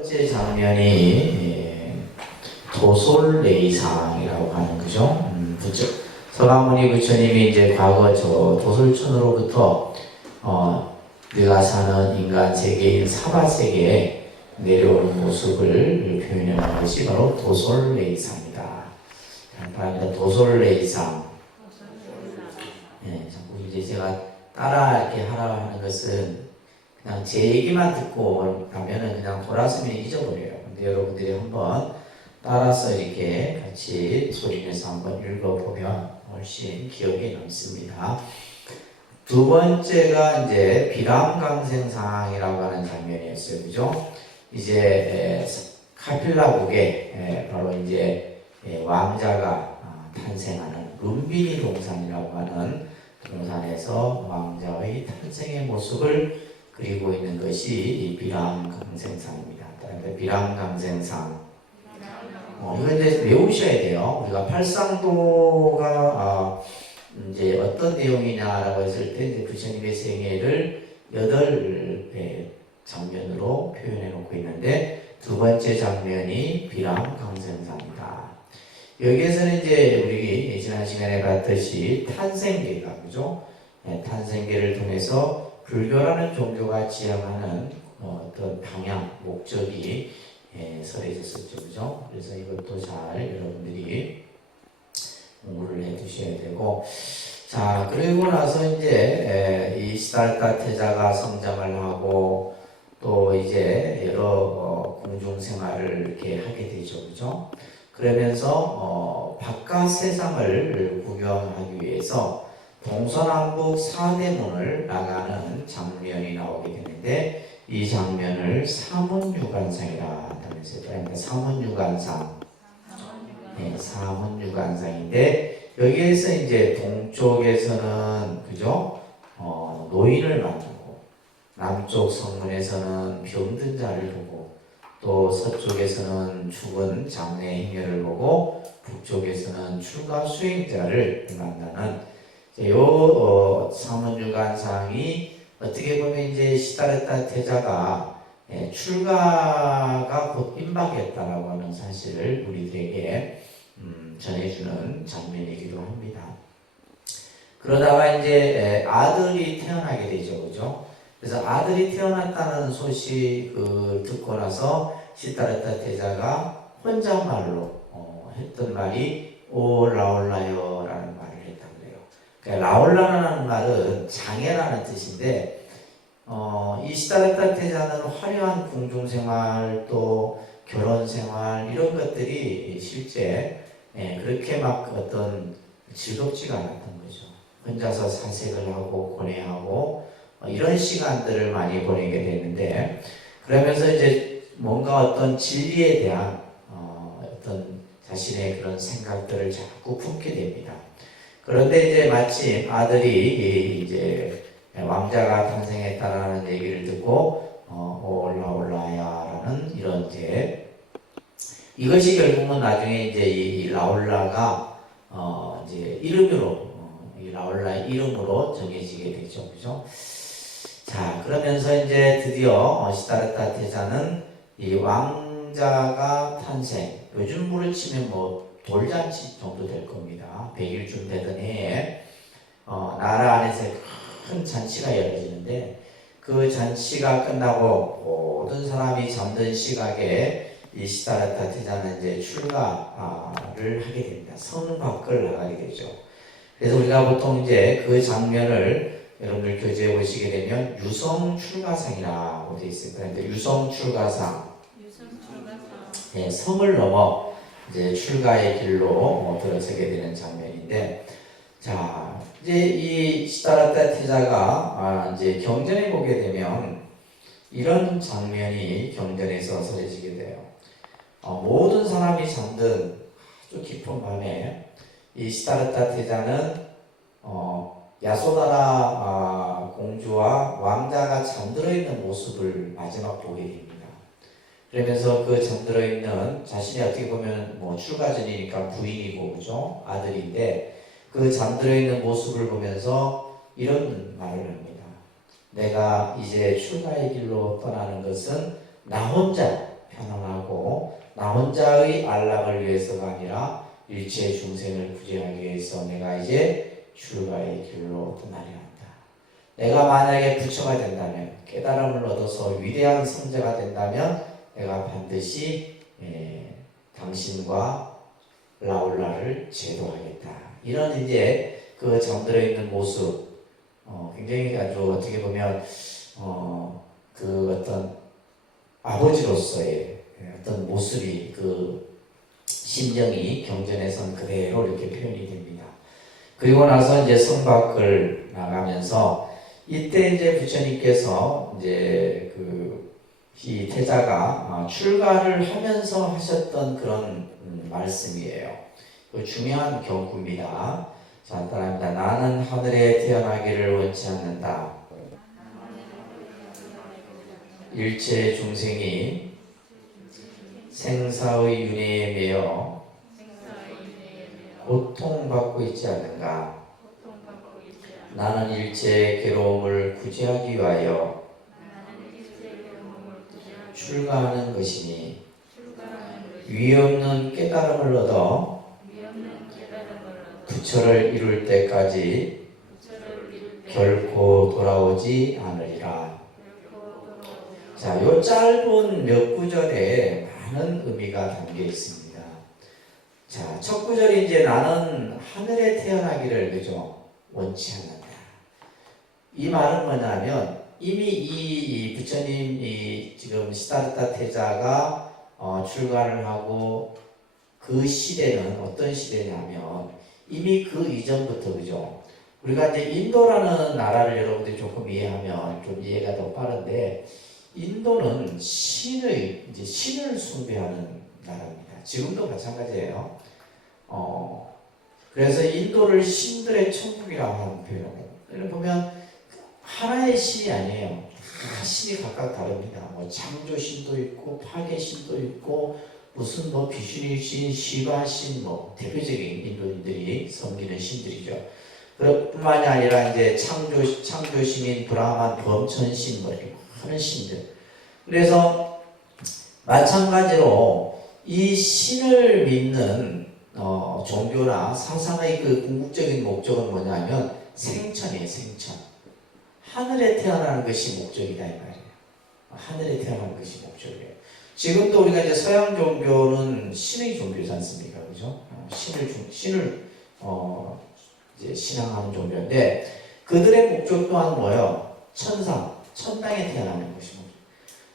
번째 장면이 도솔레이상이라고 하는 거죠. 서가모니 부처님이 이제 과거 저 도솔천으로부터 네가 사는 인간 세계인 사바 세계에 내려오는 모습을 표현하는 것이 바로 도솔레이상이다. 바랍니다. 도솔레이상. 네, 자꾸 이제 제가 따라 이렇게 하라 하는 것은 그냥 제 얘기만 듣고 가면은 그냥 돌아서면 잊어버려요. 근데 여러분들이 한번 따라서 이렇게 같이 소리내서 한번 읽어보면 훨씬 기억에 남습니다. 두 번째가 이제 비람강생상이라고 하는 장면이었어요. 그죠? 이제 카필라국에 바로 이제 왕자가 탄생하는 룸비니 동산이라고 하는 동산에서 왕자의 탄생의 모습을 그리고 있는 것이 이 비람강생상입니다. 비람강생상. 이거 이제 외우셔야 돼요. 우리가 팔상도가 이제 어떤 내용이냐라고 했을 때 이제 부처님의 생애를 8 장면으로 표현해 놓고 있는데 두 번째 장면이 비람강생상이다. 여기에서는 이제 우리 지난 시간에 봤듯이 탄생계가 그죠? 탄생계를 통해서 불교라는 종교가 지향하는 어떤 방향, 목적이 설해졌었죠. 그죠? 그래서 이것도 잘 여러분들이 공부를 해 두셔야 되고, 자, 그리고 나서 이제 이 시달타 태자가 성장을 하고 또 이제 여러 궁중 생활을 이렇게 하게 되죠. 그죠? 그러면서 바깥 세상을 구경하기 위해서 동서남북 4대문을 나가는 장면이 나오게 되는데 이 장면을 사문유관상이라 한다면서요. 그러니까 사문유관상. 네, 사문유관상인데 여기에서 이제 동쪽에서는 그죠? 노인을 만나고 남쪽 성문에서는 병든 자를 보고 또 서쪽에서는 죽은 장례 행렬을 보고 북쪽에서는 출가 수행자를 만나는 요 사문유관상이 어떻게 보면 이제 시다르타 태자가 출가가 곧 임박이었다라고 하는 사실을 우리들에게 전해주는 장면이기도 합니다. 그러다가 이제 아들이 태어나게 되죠, 그죠? 그래서 아들이 태어났다는 소식을 듣고 나서 시다르타 태자가 혼잣말로 했던 말이 오 라올라요라는 말을 했다고 해요. 그러니까 라올라라는 말은 장애라는 뜻인데 이 시다르타 태자는 화려한 궁중생활 또 결혼생활 이런 것들이 실제 그렇게 막 어떤 즐겁지가 않았던 거죠. 혼자서 사색을 하고 고뇌하고 이런 시간들을 많이 보내게 되는데 그러면서 이제 뭔가 어떤 진리에 대한 어떤 자신의 그런 생각들을 자꾸 품게 됩니다. 그런데 이제 마침 아들이 이제 왕자가 탄생했다라는 얘기를 듣고 올라올라야라는 이런 이제 이것이 결국은 나중에 이제 이 라올라가 이제 이름으로 이 라올라의 이름으로 정해지게 되죠, 그죠? 자, 그러면서 이제 드디어 시다르타 태자는 이 왕자가 탄생, 요즘으로 치면 뭐 돌잔치 정도 될 겁니다. 100일쯤 되던 해에 나라 안에서 큰 잔치가 열어지는데 그 잔치가 끝나고 모든 사람이 잠든 시각에 이 시다르타 태자는 이제 출가를 하게 됩니다. 성 밖을 나가게 되죠. 그래서 우리가 보통 이제 그 장면을 여러분들 교재에 보시게 되면 유성 출가상이라고 되어 있어요. 그런데 유성 출가상, 네, 성을 넘어 이제 출가의 길로 들어서게 되는 장면인데, 자, 이제 이 시다르타 태자가 이제 경전에 보게 되면 이런 장면이 경전에서 설해지게 돼요. 모든 사람이 잠든 아주 깊은 밤에 이 시다르타 태자는 야소다라 공주와 왕자가 잠들어 있는 모습을 마지막 보게 됩니다. 그러면서 그 잠들어 있는 자신이 어떻게 보면 뭐 출가 전이니까 부인이고 그죠? 아들인데 그 잠들어 있는 모습을 보면서 이런 말을 합니다. 내가 이제 출가의 길로 떠나는 것은 나 혼자 혼자의 안락을 위해서가 아니라 일체 중생을 구제하기 위해서 내가 이제 출가의 길로 떠나려 한다. 내가 만약에 부처가 된다면, 깨달음을 얻어서 위대한 성자가 된다면 내가 반드시 당신과 라울라를 제도하겠다. 이런 이제 그 잠들어 있는 모습, 굉장히 아주 어떻게 보면 그 어떤 아버지로서의 어떤 모습이 그 심정이 경전에선 그대로 이렇게 표현이 됩니다. 그리고 나서 이제 성밖을 나가면서 이때 이제 부처님께서 이제 이 태자가 출가를 하면서 하셨던 그런 말씀이에요. 중요한 경구입니다. 자, 따라합니다. 나는 하늘에 태어나기를 원치 않는다. 일체 중생이 생사의 윤회에 매여 고통받고 있지 않는가. 나는 일체 괴로움을 구제하기 위하여 출가하는 것이니 위 없는 깨달음을 얻어 부처를 이룰 때까지 결코 돌아오지 않으리라. 자, 요 짧은 몇 구절에 많은 의미가 담겨 있습니다. 자, 첫 구절이 이제 나는 하늘에 태어나기를 그죠? 원치 않는다. 이 말은 뭐냐면 이미 이 부처님이 지금 시다르타 태자가 출가를 하고 그 시대는 어떤 시대냐면 이미 그 이전부터 그죠? 우리가 이제 인도라는 나라를 여러분들이 조금 이해하면 좀 이해가 더 빠른데 인도는 신을 숭배하는 나라입니다. 지금도 마찬가지예요. 그래서 인도를 신들의 천국이라고 하는 표현을 보면 하나의 신이 아니에요. 다 신이 각각 다릅니다. 뭐 창조신도 있고 파괴신도 있고 무슨 뭐 비슈니 신, 시바 신, 뭐 대표적인 인도인들이 섬기는 신들이죠. 그뿐만이 아니라 이제 창조신인 브라만, 범천신 뭐 이렇게 많은 신들. 그래서 마찬가지로 이 신을 믿는 종교나 사상의 그 궁극적인 목적은 뭐냐면 생천이에요. 생천. 하늘에 태어나는 것이 목적이다 이 말이에요. 하늘에 태어나는 것이 목적이에요. 지금도 우리가 이제 서양 종교는 신의 종교지 않습니까? 그죠? 신을 이제 신앙하는 종교인데 그들의 목적 또한 뭐예요? 천당에 태어나는 것입니다.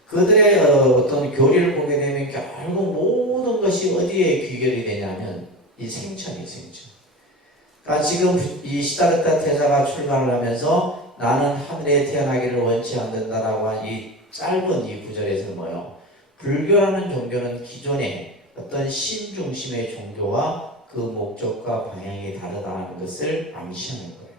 그들의 어떤 교리를 보게 되면 결국 모든 것이 어디에 귀결이 되냐면 이 생천이에요. 생천. 그러니까 지금 이 시다르타 태자가 출가를 하면서 나는 하늘에 태어나기를 원치 않는다라고 한 이 짧은 이 구절에서 뭐예요? 불교라는 종교는 기존의 어떤 신 중심의 종교와 그 목적과 방향이 다르다는 것을 암시하는 거예요.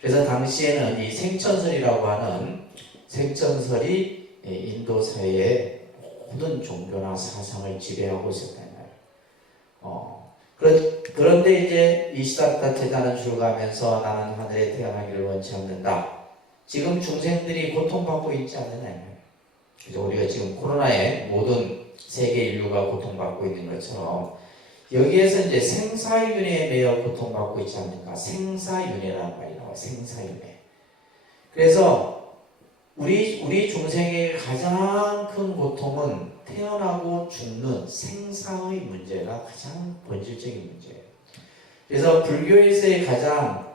그래서 당시에는 이 생천설이라고 하는 생천설이 인도 사회의 모든 종교나 사상을 지배하고 있었단 말이에요. 그런데 이제 이 시다르타 태자는 출가하면서 나는 하늘에 태어나기를 원치 않는다. 지금 중생들이 고통받고 있지 않느냐. 그래서 우리가 지금 코로나에 모든 세계 인류가 고통받고 있는 것처럼 여기에서 이제 생사윤회에 매여 고통받고 있지 않는가. 생사윤회라는 말이 나와요. 생사윤회. 그래서 우리 중생의 가장 큰 고통은 태어나고 죽는 생사의 문제가 가장 본질적인 문제예요. 그래서 불교에서의 가장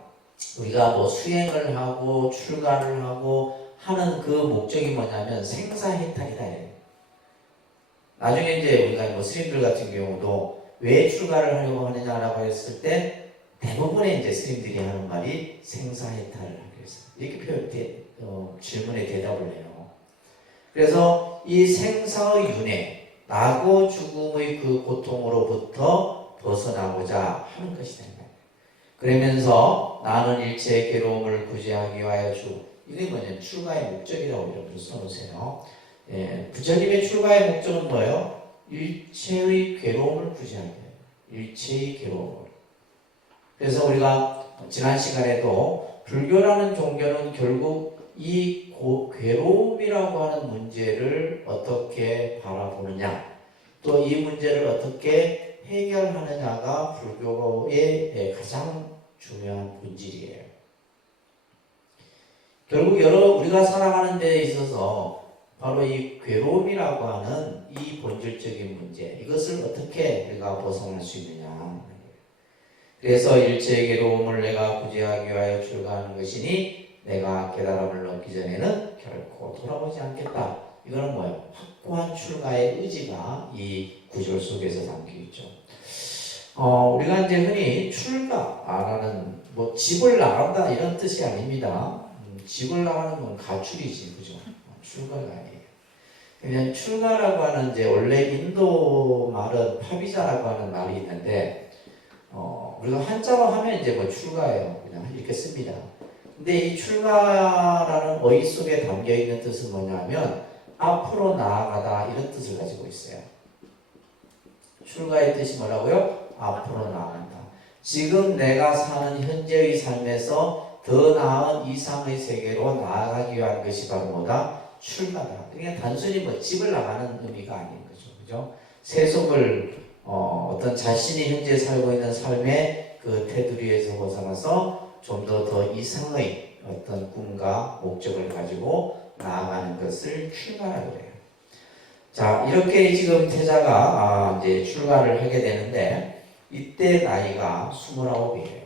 우리가 뭐 수행을 하고 출가를 하고 하는 그 목적이 뭐냐면 생사해탈이다. 나중에 이제 우리가 뭐 스님들 같은 경우도 왜 출가를 하려고 하느냐라고 했을 때 대부분의 이제 스님들이 하는 말이 생사해탈을 하기 위해서 이렇게 질문에 대답을 해요. 그래서 이 생사의 윤회, 나고 죽음의 그 고통으로부터 벗어나고자 하는 것이다. 그러면서 나는 일체의 괴로움을 구제하기 위하여 이게 뭐냐면 출가의 목적이라고 여러분 써놓으세요. 부처님의 출가의 목적은 뭐예요? 일체의 괴로움을 구제하기 위하여. 일체의 괴로움을. 그래서 우리가 지난 시간에도 불교라는 종교는 결국 이 괴로움이라고 하는 문제를 어떻게 바라보느냐. 또 이 문제를 어떻게 해결하느냐가 불교의 가장 중요한 본질이에요. 결국 우리가 살아가는 데 있어서 바로 이 괴로움이라고 하는 이 본질적인 문제, 이것을 어떻게 우리가 벗어날 수 있느냐. 그래서 일체의 괴로움을 내가 구제하기 위하여 출가하는 것이니 내가 깨달음을 얻기 전에는 결코 돌아오지 않겠다. 이거는 뭐예요? 확고한 출가의 의지가 이 구절 속에서 담겨 있죠. 우리가 이제 흔히 출가라는 뭐 집을 나간다 이런 뜻이 아닙니다. 집을 나가는 건 가출이지, 그죠? 출가가 아니에요. 그냥 출가라고 하는 이제 원래 인도 말은 파비자라고 하는 말이 있는데, 우리가 한자로 하면 이제 뭐 출가예요. 그냥 이렇게 씁니다. 근데 이 출가라는 어휘 속에 담겨 있는 뜻은 뭐냐면 앞으로 나아가다 이런 뜻을 가지고 있어요. 출가의 뜻이 뭐라고요? 앞으로 나아간다. 지금 내가 사는 현재의 삶에서 더 나은 이상의 세계로 나아가기 위한 것이 바로 뭐다? 출가다. 그냥 단순히 뭐 집을 나가는 의미가 아닌 거죠. 그죠? 세속을 어떤 자신이 현재 살고 있는 삶의 그 테두리에서 벗어나서 좀 더 이상의 어떤 꿈과 목적을 가지고 나아가는 것을 출가라고 해요. 자, 이렇게 지금 태자가 이제 출가를 하게 되는데 이때 나이가 29이에요.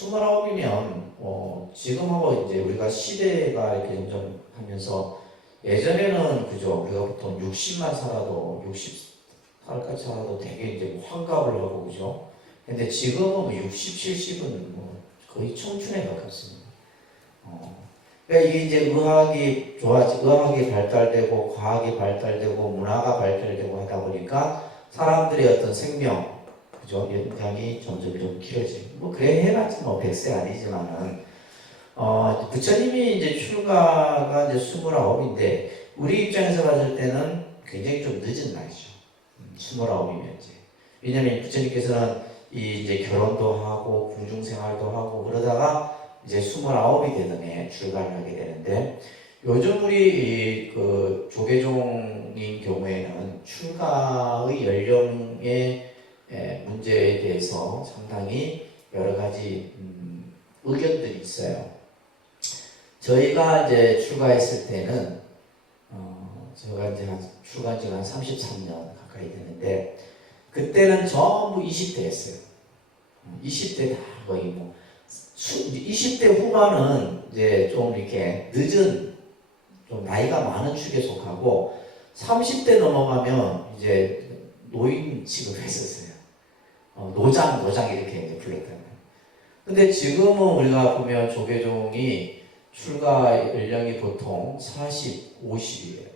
29이면 지금하고 이제 우리가 시대가 이렇게 점점 하면서 예전에는 그죠, 우리가 보통 60만 살아도 60살까지 살아도 되게 이제 환갑을 하고 그죠. 근데 지금은 60, 70은 거의 청춘에 가깝습니다. 그러니까 이게 이제 의학이 발달되고 과학이 발달되고 문화가 발달되고 하다 보니까 사람들의 어떤 생명, 그죠? 연장이 점점 좀 길어지고 뭐 그래 해봤자 뭐 100세 아니지만은 부처님이 이제 출가가 이제 29인데 우리 입장에서 봤을 때는 굉장히 좀 늦은 나이죠. 29이면 이제 왜냐면 부처님께서는 이제 결혼도 하고 궁중생활도 하고 그러다가 이제 29이 되더니 출가를 하게 되는데 요즘 우리 그 조계종인 경우에는 출가의 연령의 문제에 대해서 상당히 여러 가지 의견들이 있어요. 저희가 이제 출가했을 때는 제가 이제 출가한 지가 한 33년 가까이 되는데 그때는 전부 20대였어요. 20대 다 거의 뭐 20대 후반은 이제 좀 이렇게 늦은 좀 나이가 많은 축에 속하고 30대 넘어가면 이제 노인 취급했었어요. 노장 이렇게 이제 불렀다는. 근데 지금은 우리가 보면 조계종이 출가 연령이 보통 40, 50이에요.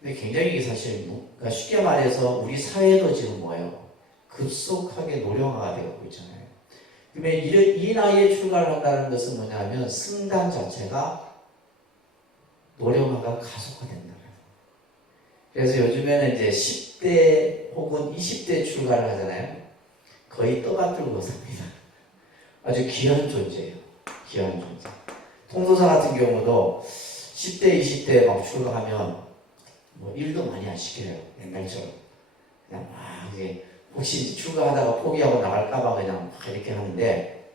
근데 굉장히 사실 그러니까 쉽게 말해서 우리 사회도 지금 뭐예요? 급속하게 노령화가 되고 있잖아요. 그러면 이 나이에 출가를 한다는 것은 뭐냐면 승단 자체가 노령화가 가속화된다. 그래서 요즘에는 이제 10대 혹은 20대 출가를 하잖아요. 거의 떠받들고 삽니다. 아주 귀한 존재예요. 귀한 존재. 통도사 같은 경우도 10대, 20대 막 출가하면 뭐 일도 많이 안 시켜요. 옛날처럼. 그냥 막 이제 혹시 출가하다가 포기하고 나갈까봐 그냥 막 이렇게 하는데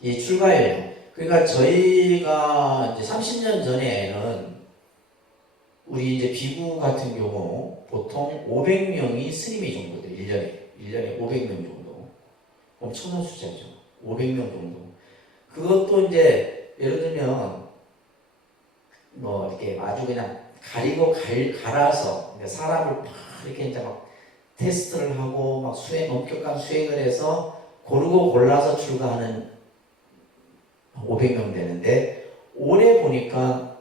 이 출가예요. 그러니까 저희가 이제 30년 전에는 우리 이제 비구 같은 경우 보통 500명이 스님이 정도 돼요. 1년에 500명 정도. 엄청난 숫자죠. 500명 정도. 그것도 이제 예를 들면 뭐 이렇게 아주 그냥 가리고 갈아서 그러니까 사람을 막 이렇게 이제 막 테스트를 하고 막 엄격한 수행을 해서 고르고 골라서 출가하는 500명 되는데 올해 보니까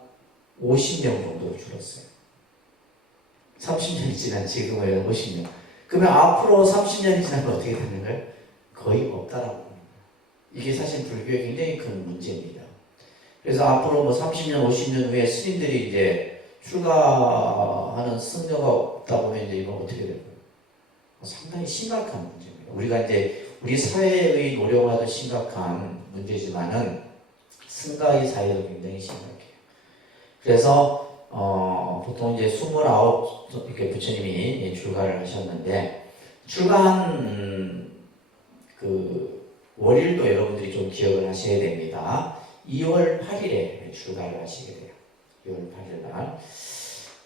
50명 정도로 줄었어요. 30년이 지난 지금은 50명. 그러면 앞으로 30년이 지나면 어떻게 되는 거예요? 거의 없다라고 합니다. 이게 사실 불교의 굉장히 큰 문제입니다. 그래서 앞으로 뭐 30년, 50년 후에 스님들이 이제 출가하는 승려가 없다 보면 이제 이건 어떻게 될까요? 상당히 심각한 문제입니다. 우리가 이제 우리 사회의 노령화도 심각한 문제지만은 승가의 사회도 굉장히 심각해요. 그래서 보통 이제 29 이렇게 부처님이 출가를 하셨는데 출가한 그 월일도 여러분들이 좀 기억을 하셔야 됩니다. 2월 8일에 출가를 하시게 돼요. 2월 8일 날.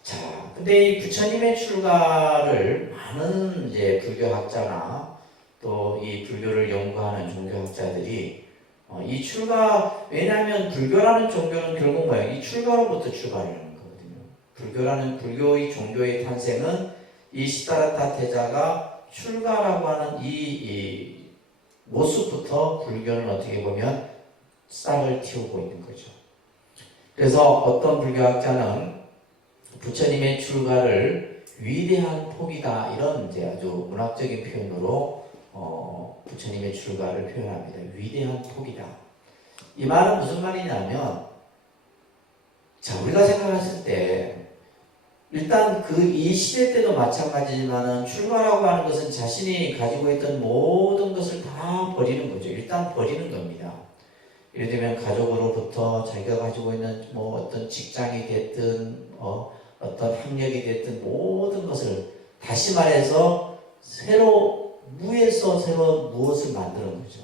자, 근데 이 부처님의 출가를 많은 이제 불교학자나 또 이 불교를 연구하는 종교학자들이 이 출가, 왜냐하면 불교라는 종교는 결국 뭐예요? 이 출가로부터 출가를 하는 거거든요. 불교의 종교의 탄생은 이 시다라타 태자가 출가라고 하는 이 모습부터 불교는 어떻게 보면 싹을 틔우고 있는 거죠. 그래서 어떤 불교학자는 부처님의 출가를 위대한 폭이다, 이런 이제 아주 문학적인 표현으로 부처님의 출가를 표현합니다. 위대한 폭이다. 이 말은 무슨 말이냐면, 자, 우리가 생각했을 때 일단 이 시대 때도 마찬가지지만은 출가라고 하는 것은 자신이 가지고 있던 모든 것을 다 버리는 거죠. 일단 버리는 겁니다. 예를 들면 가족으로부터 자기가 가지고 있는 뭐 어떤 직장이 됐든 어떤 학력이 됐든 모든 것을, 다시 말해서 무에서 새로 무엇을 만드는 거죠.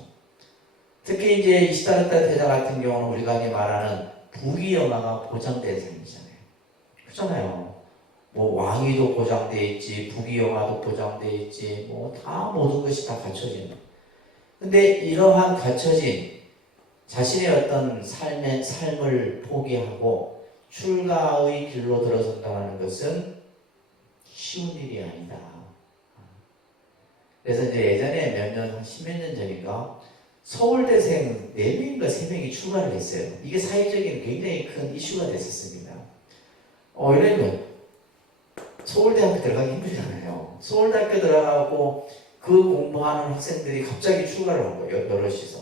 특히 이제 이 시다라타 태자 같은 경우는 우리가 말하는 부귀영화가 보장된 삶이잖아요. 그렇잖아요. 뭐 왕위도 보장돼 있지, 부귀영화도 보장돼 있지, 뭐 다 모든 것이 다 갖춰지는. 근데 이러한 갖춰진 자신의 어떤 삶을 포기하고 출가의 길로 들어선다는 것은 쉬운 일이 아니다. 그래서 이제 예전에 한 10몇 년 전인가 서울대생 4명인가 3명이 출가를 했어요. 이게 사회적인 굉장히 큰 이슈가 됐었습니다. 이러면 서울대학교 들어가기 힘들잖아요. 서울대학교 들어가고 그 공부하는 학생들이 갑자기 출가를 한 거예요. 여럿이서.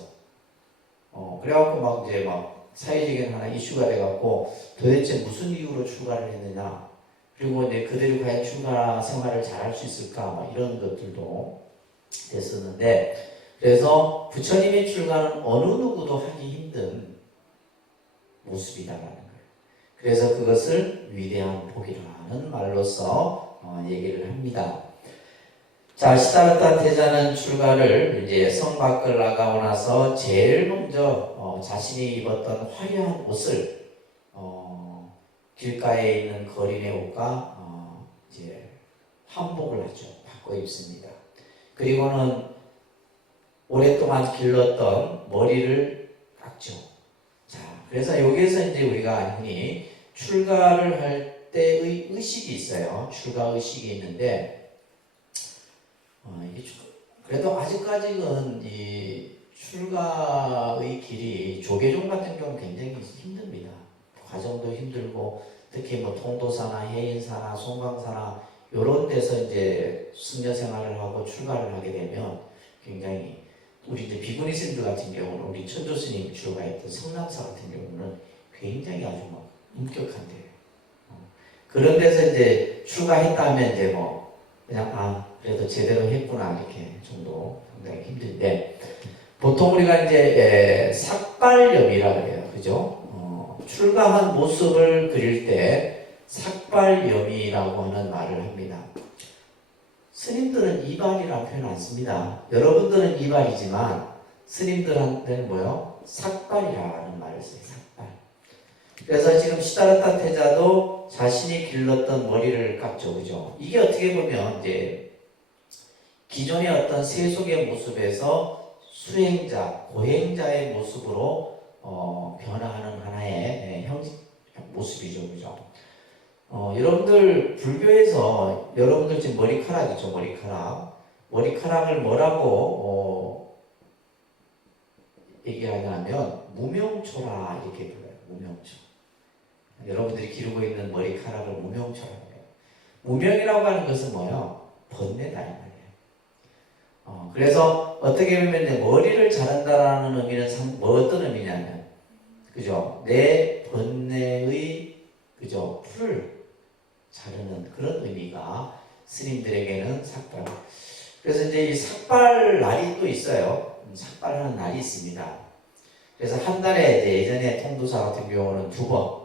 그래갖고 막 사회적인 하나 이슈가 돼갖고 도대체 무슨 이유로 출가를 했느냐. 그리고 이제 그들이 과연 출가 생활을 잘할 수 있을까. 이런 것들도 됐었는데, 그래서 부처님의 출가는 어느 누구도 하기 힘든 모습이다라는 거예요. 그래서 그것을 위대한 복이라는 말로서 얘기를 합니다. 자, 시다라타 태자는 출가를 이제 성 밖을 나가고 나서 제일 먼저 자신이 입었던 화려한 옷을 길가에 있는 거린의 옷과 이제 한복을 하죠. 바꿔 입습니다. 그리고는 오랫동안 길렀던 머리를 깎죠. 자, 그래서 여기에서 이제 우리가 흔히 출가를 할 때의 의식이 있어요. 출가 의식이 있는데, 그래도 아직까지는 이 출가의 길이 조계종 같은 경우는 굉장히 힘듭니다. 과정도 힘들고, 특히 뭐 통도사나 해인사나 송광사나 이런 데서 이제 승려 생활을 하고 출가를 하게 되면 굉장히, 우리 이제 비구니 스님들 같은 경우는, 우리 천조 스님이 출가했던 성남사 같은 경우는 굉장히 아주 막 엄격한데요. 그런 데서 이제 출가했다면 이제 뭐 그냥 그래도 제대로 했구나 이렇게 정도 상당히 힘든데, 보통 우리가 이제 삭발염이라 그래요. 그죠? 출가한 모습을 그릴 때 삭발염이라고 하는 말을 합니다. 스님들은 이발이라는 표현 안 씁니다. 여러분들은 이발이지만 스님들한테는 뭐요? 삭발이라는 말을 써요. 삭발. 그래서 지금 시다라타 태자도 자신이 길렀던 머리를 깎죠. 그죠? 이게 어떻게 보면 이제 기존의 어떤 세속의 모습에서 수행자, 고행자의 모습으로 변화하는 하나의 모습이죠. 그죠? 여러분들 불교에서 여러분들 지금 머리카락 있죠. 머리카락을 뭐라고 얘기하냐면 무명초라 이렇게 불러요. 무명초. 여러분들이 기르고 있는 머리카락을 무명초라고 해요. 무명이라고 하는 것은 뭐예요? 번뇌다 이 말이에요. 그래서 어떻게 보면 머리를 자른다라는 의미는 어떤 의미냐면, 그죠? 내 번뇌의 그죠? 풀을 자르는 그런 의미가 스님들에게는 삭발. 그래서 이제 이 삭발 날이 또 있어요. 삭발하는 날이 있습니다. 그래서 한 달에 이제 예전에 통도사 같은 경우는 2번.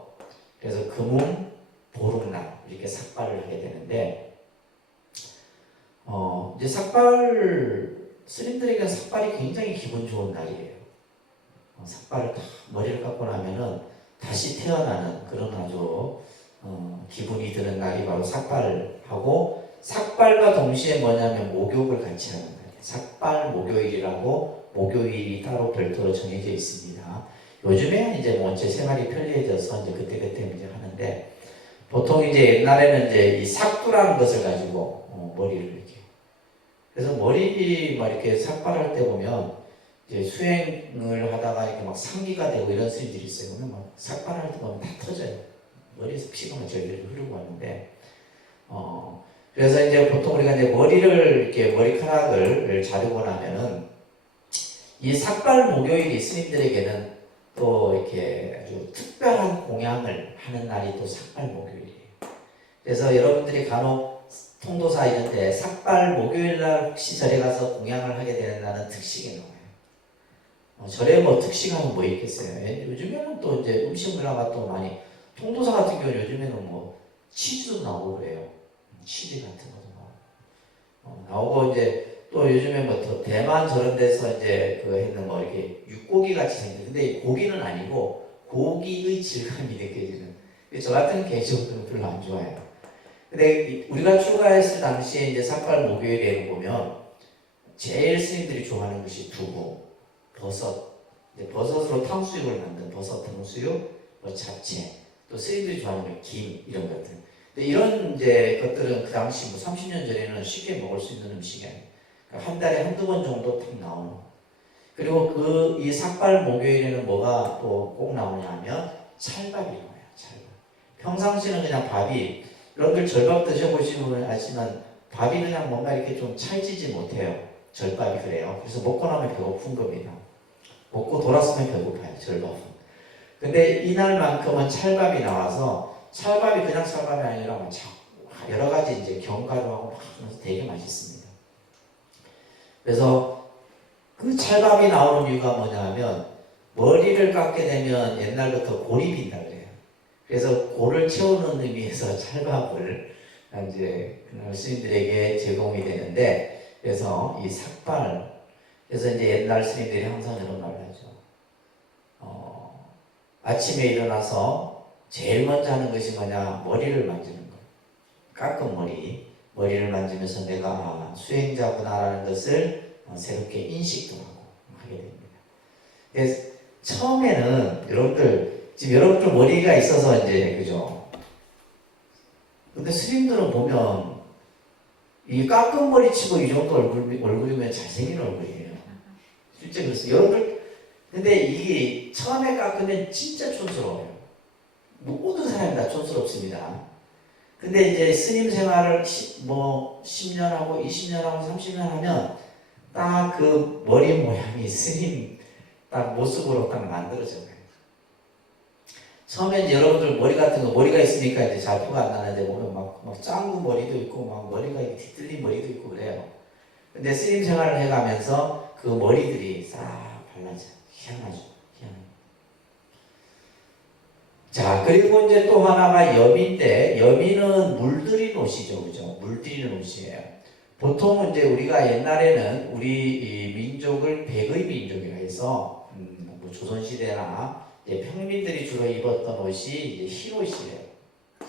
그래서 금운, 보름날 이렇게 이렇게 삭발을 하게 되는데, 이제 스님들에게는 삭발이 굉장히 기분 좋은 날이에요. 삭발을 다 머리를 깎고 나면은 다시 태어나는 그런 아주 기분이 드는 날이 바로 삭발을 하고, 삭발과 동시에 뭐냐면 목욕을 같이 하는 날이에요. 삭발 목요일이라고 목요일이 따로 별도로 정해져 있습니다. 요즘에는 이제 뭐 제 생활이 편리해져서 이제 그때그때 이제 하는데, 보통 이제 옛날에는 이제 이 삭두라는 것을 가지고 머리를 이렇게, 그래서 머리 막 이렇게 삭발할 때 보면 이제 수행을 하다가 이렇게 막 상기가 되고 이런 스님들이 있어요. 그러면 막 삭발할 때 보면 다 터져요. 머리에서 피가 막 절절히 흐르고 하는데, 그래서 이제 보통 우리가 이제 머리를 이렇게 머리카락을 자르고 나면은 이 삭발 목요일이 스님들에게는 또 이렇게 아주 특별한 공양을 하는 날이 또 삭발 목요일이에요. 그래서 여러분들이 간혹 통도사 이런 데 삭발 목요일 날 혹시 절에 가서 공양을 하게 된다는 특식이 나와요. 절에 뭐 특식하면 뭐 있겠어요? 요즘에는 또 이제 음식 문화가 또 많이, 통도사 같은 경우는 요즘에는 뭐 치즈도 나오고 그래요. 치즈 같은 것도 나오고 이제 또 요즘에 뭐 대만 저런 데서 이제 그 했는 뭐 이렇게 육고기 같이 생긴, 근데 이 고기는 아니고 고기의 질감이 느껴지는. 저 같은 개인적으로 별로 안 좋아해요. 근데 우리가 출가했을 당시에 이제 삭발 목요일에 보면 제일 스님들이 좋아하는 것이 두부, 버섯, 이제 버섯으로 탕수육을 만든 버섯 탕수육, 뭐 잡채, 또 스님들이 좋아하는 게 김 이런 것들. 근데 이런 이제 것들은 그 당시 뭐 30년 전에는 쉽게 먹을 수 있는 음식이 아니에요. 그러니까 한 달에 한두 번 정도 탁 나오는. 그리고 이 삭발 목요일에는 뭐가 또 꼭 나오냐 하면 찰밥이 나와요. 찰밥. 평상시는 그냥 밥이, 여러분들 절밥 드셔보시면 아시지만 밥이 그냥 뭔가 이렇게 좀 찰지지 못해요. 절밥이 그래요. 그래서 먹고 나면 배고픈 겁니다. 먹고 돌았으면 배고파요. 절밥은. 근데 이날만큼은 찰밥이 나와서, 찰밥이 그냥 찰밥이 아니라 뭐 여러 가지 이제 견과류 하고 막 하면서 되게 맛있습니다. 그래서 그 찰밥이 나오는 이유가 뭐냐면, 머리를 깎게 되면 옛날부터 골이 빈다 그래요. 그래서 골을 채우는 의미에서 찰밥을 이제 스님들에게 제공이 되는데, 그래서 이 삭발, 그래서 이제 옛날 스님들이 항상 이런 말을 하죠. 아침에 일어나서 제일 먼저 하는 것이 뭐냐? 머리를 만지는 거. 깎은 머리를 만지면서 내가 수행자구나라는 것을 새롭게 인식도 하고 하게 됩니다. 그래서 처음에는 지금 여러분들 머리가 있어서 이제 그죠? 근데 스님들은 보면 이 깎은 머리 치고 이 정도 얼굴이면 잘생긴 얼굴이에요. 실제 그렇습니다. 여러분들, 근데 이게 처음에 깎으면 진짜 촌스러워요. 모든 사람이 다 촌스럽습니다. 근데 이제 스님 생활을 뭐 10년 하고 20년 하고 30년 하면 딱 그 머리 모양이 스님 딱 모습으로 딱 만들어져요. 처음에 여러분들 머리 같은 거, 머리가 있으니까 이제 잘 표가 안 나는데 보면 막 짱구 머리도 있고 막 머리가 뒤틀린 머리도 있고 그래요. 근데 스님 생활을 해가면서 그 머리들이 싹 발라져요. 희한하죠. 희한해요. 자, 그리고 이제 또 하나가 염인데, 염인은 물들인 옷이죠. 그죠? 물들인 옷이에요. 보통 이제 우리가 옛날에는 우리 이 민족을 백의 민족이라 해서, 뭐 조선시대나 평민들이 주로 입었던 옷이 이제 흰 옷이에요.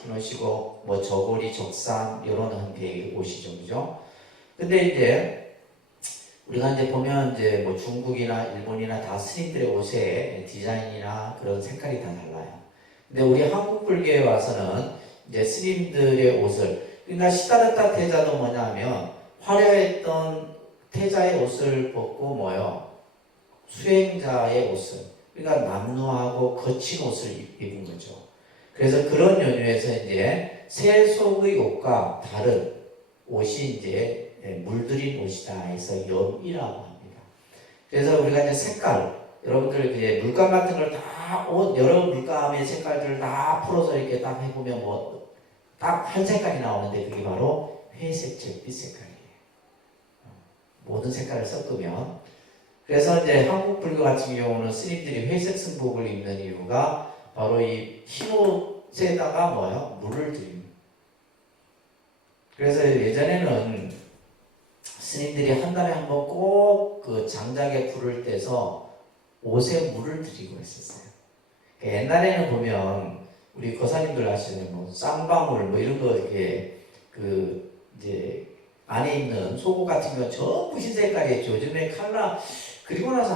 흰 옷이고, 뭐 저고리, 적삼, 이런 형태의 옷이죠. 그죠? 근데 이제 우리가 이제 보면 이제 뭐 중국이나 일본이나 다 스님들의 옷의 디자인이나 그런 색깔이 다 달라요. 근데 우리 한국 불교에 와서는 이제 스님들의 옷을, 그러니까 시다르타 태자도 뭐냐면 화려했던 태자의 옷을 벗고 수행자의 옷을, 그러니까 남루하고 거친 옷을 입은 거죠. 그래서 그런 연유에서 이제 세속의 옷과 다른 옷이 이제 물들인 옷이다 해서 염이라고 합니다. 그래서 우리가 이제 색깔, 여러분들 이제 물감 같은 걸 다 여러 물감의 색깔들을 다 풀어서 이렇게 딱 해보면 딱 한 색깔이 나오는데 그게 바로 회색, 잿빛 색깔이에요. 모든 색깔을 섞으면. 그래서 이제 한국 불교 같은 경우는 스님들이 회색 승복을 입는 이유가 바로 이 흰 옷에다가 물을 들이는. 그래서 예전에는 스님들이 한 달에 한 번 꼭 그 장작에 불을 떼서 옷에 물을 드리고 했었어요. 옛날에는 보면 우리 거사님들 아시는 뭐 쌍방울 뭐 이런 거 이렇게 그 이제 안에 있는 속옷 같은 거 전부 흰색깔이었죠. 요즘에 칼라 그리고 나서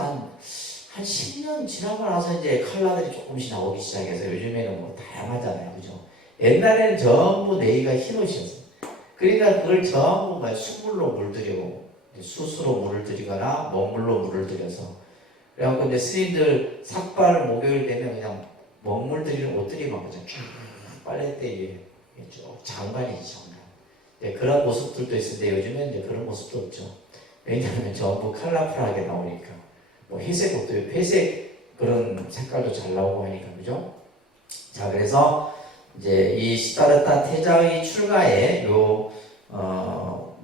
한 10년 지나고 나서 이제 칼라들이 조금씩 나오기 시작해서 요즘에는 뭐 다양하잖아요. 그죠? 옛날에는 전부 네이가 흰 옷이었어요. 그러니까 그걸 전부 막 수물로 물들이고 숯으로 물을 들이거나 먹물로 물을 들여서 그래갖고 이제 스님들 삭발 목요일 되면 그냥 먹물 들이는 옷들이 막 그냥 쭉 빨래대에 쭉 장관이지 장관. 네, 그런 모습들도 있는데 요즘엔 이제 그런 모습도 없죠. 왜냐하면 전부 컬러풀하게 나오니까 뭐 회색 옷도 회색 그런 색깔도 잘 나오고 하니까 그죠? 자 그래서 이제 이 시다르타 태자의 출가에 요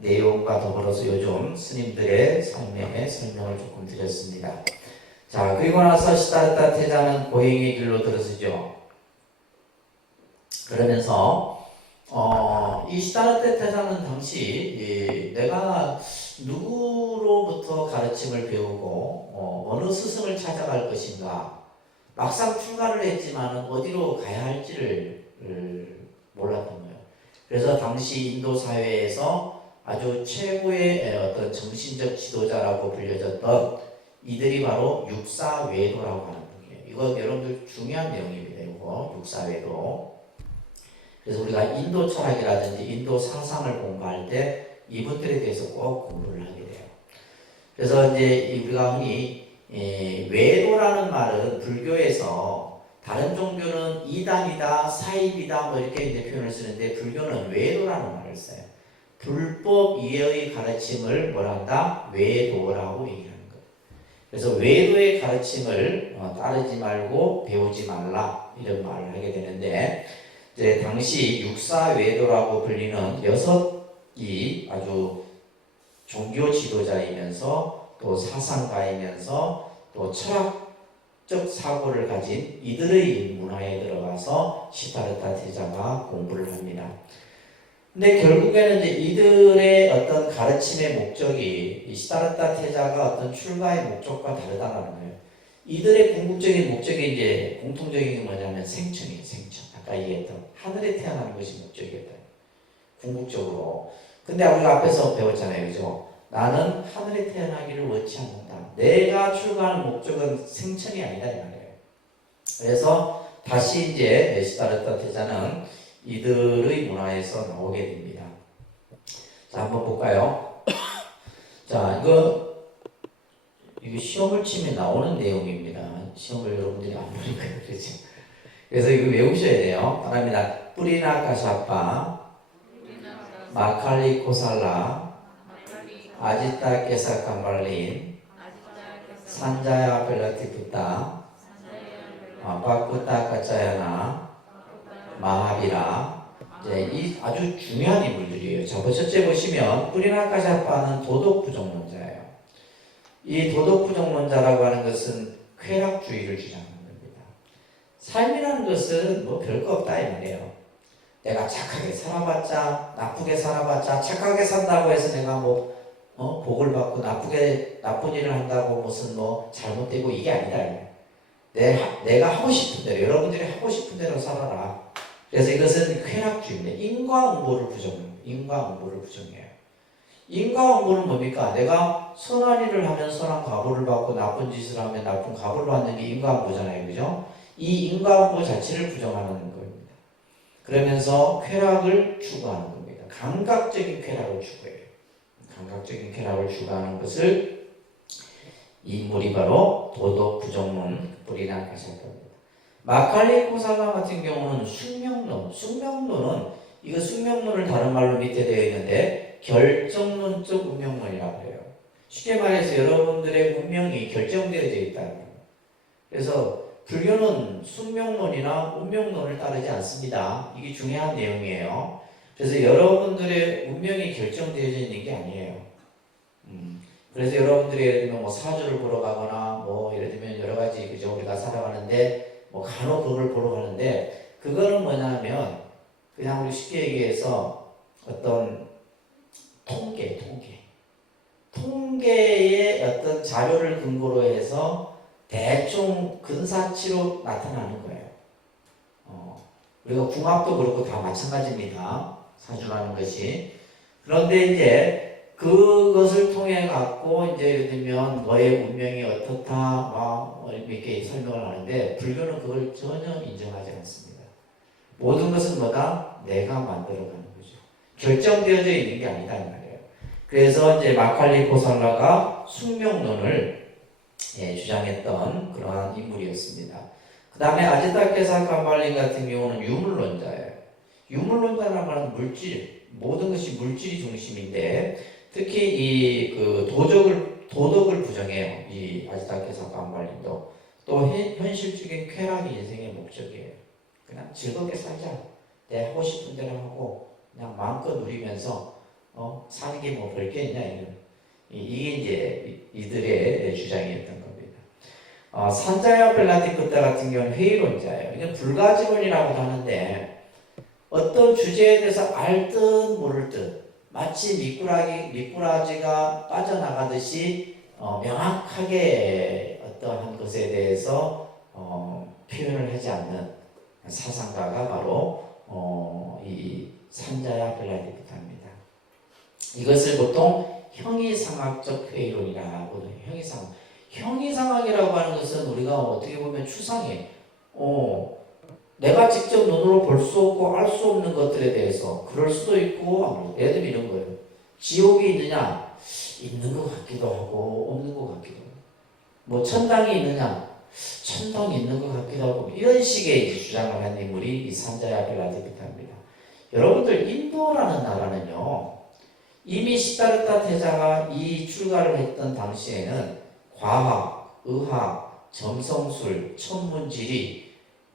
내용과 더불어서 요즘 스님들의 삶의 설명을 조금 드렸습니다. 자 그리고 나서 시다르타 태자는 고행의 길로 들어서죠. 그러면서 이 시다르타 태자는 당시 내가 누구로부터 가르침을 배우고 어느 스승을 찾아갈 것인가 막상 출가를 했지만 어디로 가야 할지를 몰랐던 거예요. 그래서 당시 인도 사회에서 아주 최고의 어떤 정신적 지도자라고 불려졌던 이들이 바로 육사외도라고 하는 분이에요. 이거 여러분들 중요한 내용입니다. 이거 육사외도. 그래서 우리가 인도 철학이라든지 인도 사상을 공부할 때 이분들에 대해서 꼭 공부를 하게 돼요. 그래서 이제 우리가 흔히 외도라는 말은 불교에서 다른 종교는 이단이다, 사입이다 뭐 이렇게 이제 표현을 쓰는데 불교는 외도라는 말을 써요. 불법 이해의 가르침을 뭐라 한다? 외도라고 얘기하는 거예요. 그래서 외도의 가르침을 따르지 말고 배우지 말라 이런 말을 하게 되는데 이제 당시 육사외도라고 불리는 6이 아주 종교 지도자이면서 또 사상가이면서 또 철학적 사고를 가진 이들의 문화에 들어가서 시다르타 태자가 공부를 합니다. 근데 결국에는 이제 이들의 어떤 가르침의 목적이 이 시다르타 태자가 어떤 출가의 목적과 다르다는 거예요. 이들의 궁극적인 목적이 이제 공통적인 게 뭐냐면 생천이에요. 생천. 아까 얘기했던 하늘에 태어나는 것이 목적이었다. 궁극적으로. 근데 우리가 앞에서 배웠잖아요. 그죠? 나는 하늘에 태어나기를 원치 않는다. 내가 출가하는 목적은 생천이 아니다 이 말이에요. 그래서 다시 이제 시다르타 태자는 이들의 문화에서 나오게 됩니다. 자, 한번 볼까요? 자, 이거 시험을 치면 나오는 내용입니다. 시험을 여러분들이 안 보니까 그렇죠. 그래서 이거 외우셔야 돼요. 바랍니다. 뿌리나 카샤파, 마칼리 코살라, 아지타 케사 캄발린, 산자야 벨라티푸타, 바쿠타 카차야나, 마하비라. 이제 이 아주 중요한 인물들이에요. 자, 첫째 보시면 뿌리나 카샤파는 도덕 부정론자예요. 이 도덕 부정론자라고 하는 것은 쾌락주의를 주장합니다. 삶이라는 것은 뭐 별거 없다 이 말이에요. 내가 착하게 살아봤자 나쁘게 살아봤자 착하게 산다고 해서 내가 뭐 복을 받고 나쁜 일을 한다고 무슨 뭐 잘못되고 이게 아니다. 내가 하고 싶은 대로 여러분들이 하고 싶은 대로 살아라. 그래서 이것은 쾌락주의입니다. 인과응보를 부정해요. 인과응보를 부정해요. 인과응보는 뭡니까? 내가 선한 일을 하면 선한 과보를 받고 나쁜 짓을 하면 나쁜 과보를 받는 게 인과응보잖아요. 그죠? 이 인과응보 자체를 부정하는 겁니다. 그러면서 쾌락을 추구하는 겁니다. 감각적인 쾌락을 추구해요. 감각적인 쾌락을 추구하는 것을 이 인물이 바로 도덕 부정론 뿌리나 가사입니다. 마칼리 코살라 같은 경우는 숙명론은 이거 숙명론을 다른 말로 밑에 되어 있는데 결정론적 운명론이라고 해요. 쉽게 말해서 여러분들의 운명이 결정되어져 있다는 거예요. 그래서 불교는 숙명론이나 운명론을 따르지 않습니다. 이게 중요한 내용이에요. 그래서 여러분들의 운명이 결정되어져 있는 게 아니에요. 그래서 여러분들이 예를 들면 뭐 사주를 보러 가거나 뭐 예를 들면 여러 가지 그죠 우리가 살아가는데 뭐 간혹 그걸 보러 가는데 그거는 뭐냐면 그냥 우리 쉽게 얘기해서 어떤 통계의 어떤 자료를 근거로 해서 대충 근사치로 나타나는 거예요. 우리가 궁합도 그렇고 다 마찬가지입니다. 사주라는 것이. 그런데 이제 그것을 통해 갖고 이제 예를 들면 너의 운명이 어떻다 막 이렇게 설명을 하는데 불교는 그걸 전혀 인정하지 않습니다. 모든 것은 뭐다? 내가 만들어가는 거죠. 결정되어져 있는 게 아니다 이 말이에요. 그래서 이제 마칼리 보살라가 숙명론을 주장했던 그러한 인물이었습니다. 그 다음에 아지타케사 캄발린 같은 경우는 유물론자예요. 유물론자라는 말은 물질, 모든 것이 물질이 중심인데 특히 이 그 도덕을 부정해요. 이 아지타케사 캄발린도 또 현실적인 쾌락이 인생의 목적이에요. 그냥 즐겁게 살자. 내 하고 싶은 대로 하고 그냥 마음껏 누리면서 사는 게 뭐 별 게 있냐 이게 이제 이들의 주장이었던 겁니다. 산자야 벨라티쿠타 같은 경우는 회의론자예요. 이건 불가지론이라고도 하는데 어떤 주제에 대해서 알듯 모를 듯 마치 미꾸라지가 빠져나가듯이 명확하게 어떠한 것에 대해서 표현을 하지 않는 사상가가 바로 이 산자야 벨라티쿠타입니다. 이것을 보통 형이상학적 회의론이라고 해요. 형이상학이라고 하는 것은 우리가 어떻게 보면 추상이에요. 내가 직접 눈으로 볼 수 없고 알 수 없는 것들에 대해서 그럴 수도 있고 예를 들면 이런 거예요. 지옥이 있느냐? 있는 것 같기도 하고 없는 것 같기도 하고 뭐 천당이 있느냐? 천당이 있는 것 같기도 하고 이런 식의 주장을 한 인물이 이 산자야 벨라티쿠타입니다. 여러분들 인도라는 나라는요. 이미 시다르타 태자가 이 출가를 했던 당시에는 과학, 의학, 점성술, 천문지리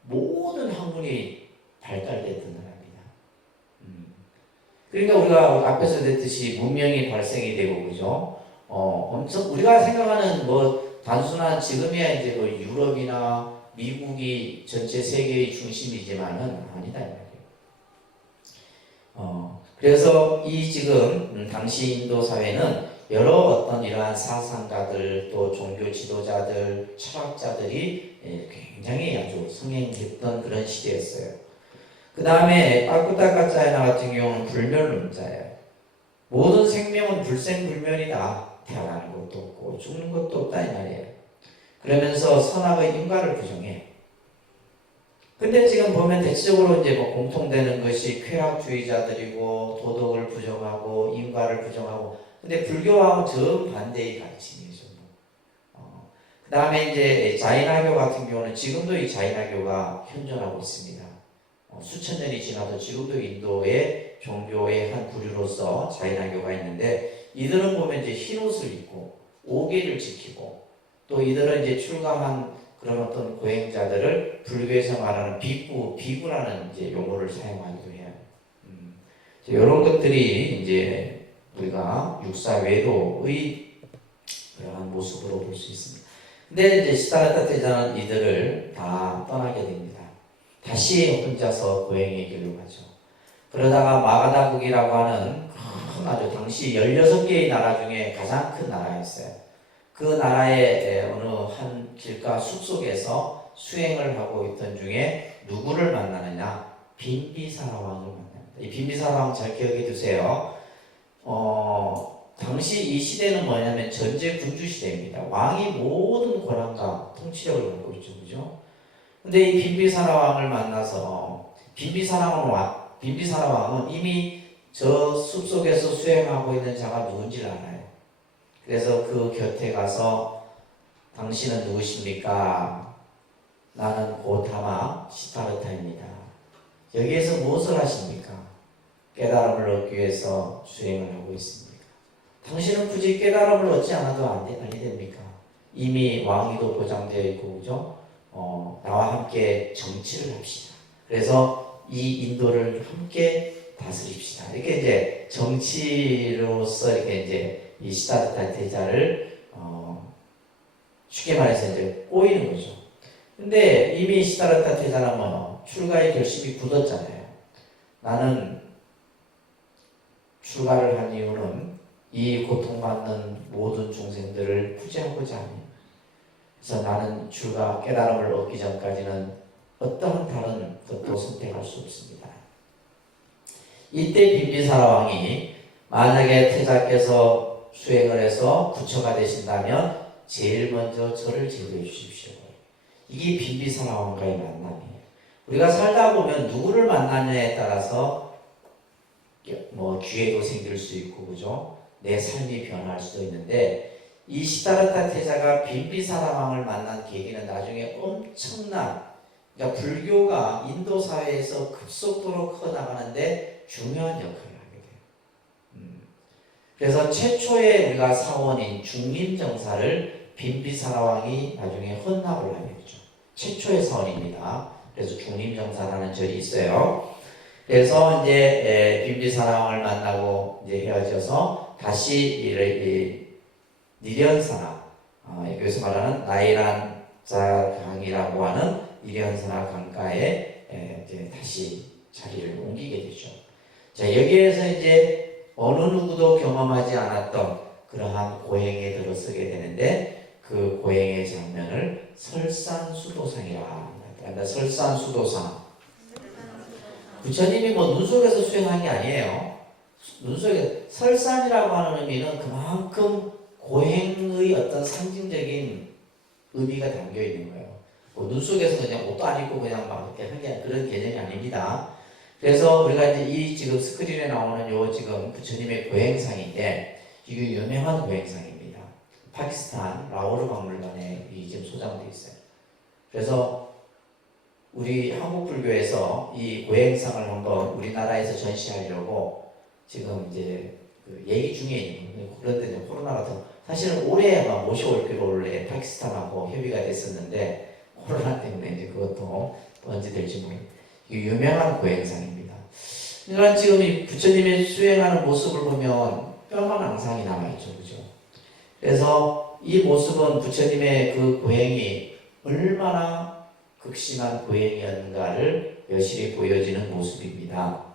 모든 학문이 발달됐던 나라입니다. 그러니까 우리가 앞에서 냈듯이 문명이 발생이 되고 그죠? 엄청 우리가 생각하는 뭐 단순한 지금이야 이제 뭐 유럽이나 미국이 전체 세계의 중심이지만은 아니다 이 말이에요. 그래서 이 지금 당시 인도 사회는 여러 어떤 이러한 사상가들 또 종교 지도자들 철학자들이 굉장히 아주 성행했던 그런 시대였어요. 그 다음에 빠꾸타카짜야나 같은 경우는 불멸론자예요. 모든 생명은 불생불멸이다. 태어나는 것도 없고 죽는 것도 없다 이 말이에요. 그러면서 선악의 인과를 부정해요. 근데 지금 보면 대체적으로 이제 뭐 공통되는 것이 쾌락주의자들이고 도덕을 부정하고 인과를 부정하고 근데 불교하고 정반대의 가르침이죠. 그 다음에 이제 자인화교 같은 경우는 지금도 이 자인화교가 현존하고 있습니다. 수천 년이 지나도 지금도 인도의 종교의 한 부류로서 자인화교가 있는데 이들은 보면 이제 흰옷을 입고 오계를 지키고 또 이들은 이제 출가한 그런 어떤 고행자들을 불교에서 말하는 비구라는 이제 용어를 사용하기도 해요. 이런 것들이 이제 우리가 육사 외도의 그러한 모습으로 볼 수 있습니다. 근데 이제 시다르타 태자는 이들을 다 떠나게 됩니다. 다시 혼자서 고행의 길로 가죠. 그러다가 마가다국이라고 하는 큰 아주 당시 16개의 나라 중에 가장 큰 나라였어요. 그 나라의 어느 한 길가 숲속에서 수행을 하고 있던 중에 누구를 만나느냐? 빈비사라 왕을 만납니다. 이 빈비사라 왕 잘 기억해 두세요. 당시 이 시대는 뭐냐면 전제 군주 시대입니다. 왕이 모든 권한과 통치력을 갖고 있죠. 그죠? 근데 이 빈비사라 왕을 만나서 빈비사라 왕은 이미 저 숲속에서 수행하고 있는 자가 누군지를 알아요. 그래서 그 곁에 가서 당신은 누구십니까? 나는 고타마 시타르타입니다. 여기에서 무엇을 하십니까? 깨달음을 얻기 위해서 수행을 하고 있습니다. 당신은 굳이 깨달음을 얻지 않아도 아니 됩니까? 이미 왕위도 보장되어 있고 그죠? 나와 함께 정치를 합시다. 그래서 이 인도를 함께 다스립시다. 이렇게 이제 정치로서 이렇게 이제 이 시다르타 태자를 쉽게 말해서 이제 꼬이는 거죠. 근데 이미 시다르타 태자는 출가의 결심이 굳었잖아요. 나는 출가를 한 이유는 이 고통받는 모든 중생들을 구제하고자 하니. 그래서 나는 출가 깨달음을 얻기 전까지는 어떠한 다른 것도 선택할 수 없습니다. 이때 빈비사라 왕이 만약에 태자께서 수행을 해서 부처가 되신다면 제일 먼저 저를 제도해 주십시오. 이게 빈비사라 왕과의 만남이에요. 우리가 살다 보면 누구를 만나느냐에 따라서 뭐 기회도 생길 수 있고, 그죠? 내 삶이 변할 수도 있는데, 이 시다르타 태자가 빈비사라 왕을 만난 계기는 나중에 엄청난, 그러니까 불교가 인도 사회에서 급속도로 커나가는데 중요한 역할을 하게 돼요. 그래서 최초의 우리가 사원인 중림정사를 빈비사라 왕이 나중에 헌납을 하게 되죠. 최초의 사원입니다. 그래서 중림정사라는 절이 있어요. 그래서 이제 빈비사라 왕을 만나고 이제 헤어져서 다시 니련사나, 여기서 말하는 나이란자강이라고 하는 니련사나 강가에 이제 다시 자리를 옮기게 되죠. 자, 여기에서 이제 어느 누구도 경험하지 않았던 그러한 고행에 들어서게 되는데, 그 고행의 장면을 설산수도상이라 합니다. 설산수도상. 부처님이 뭐 눈 속에서 수행한 게 아니에요. 눈 속에 설산이라고 하는 의미는 그만큼 고행의 어떤 상징적인 의미가 담겨 있는 거예요. 뭐 눈 속에서 그냥 옷도 안 입고 그냥 막 이렇게 한 게 그런 개념이 아닙니다. 그래서 우리가 이제 이 지금 스크린에 나오는 요 지금 부처님의 고행상인데, 이게 유명한 고행상입니다. 파키스탄 라오르 박물관에 이 지금 소장되어 있어요. 그래서 우리 한국 불교에서 이 고행상을 한번 우리나라에서 전시하려고 지금 이제 그 얘기 중에 있는, 그런데 이제 코로나 같은, 사실은 올해 아마 모셔올기로 원래 파키스탄하고 협의가 됐었는데 코로나 때문에 이제 그것도 언제 될지 모르겠어요. 유명한 고행상입니다. 그러니까 지금 이 부처님의 수행하는 모습을 보면 뼈만 앙상이 남아있죠, 그죠? 그래서 이 모습은 부처님의 그 고행이 얼마나 극심한 고행이었는가를 여실히 보여지는 모습입니다.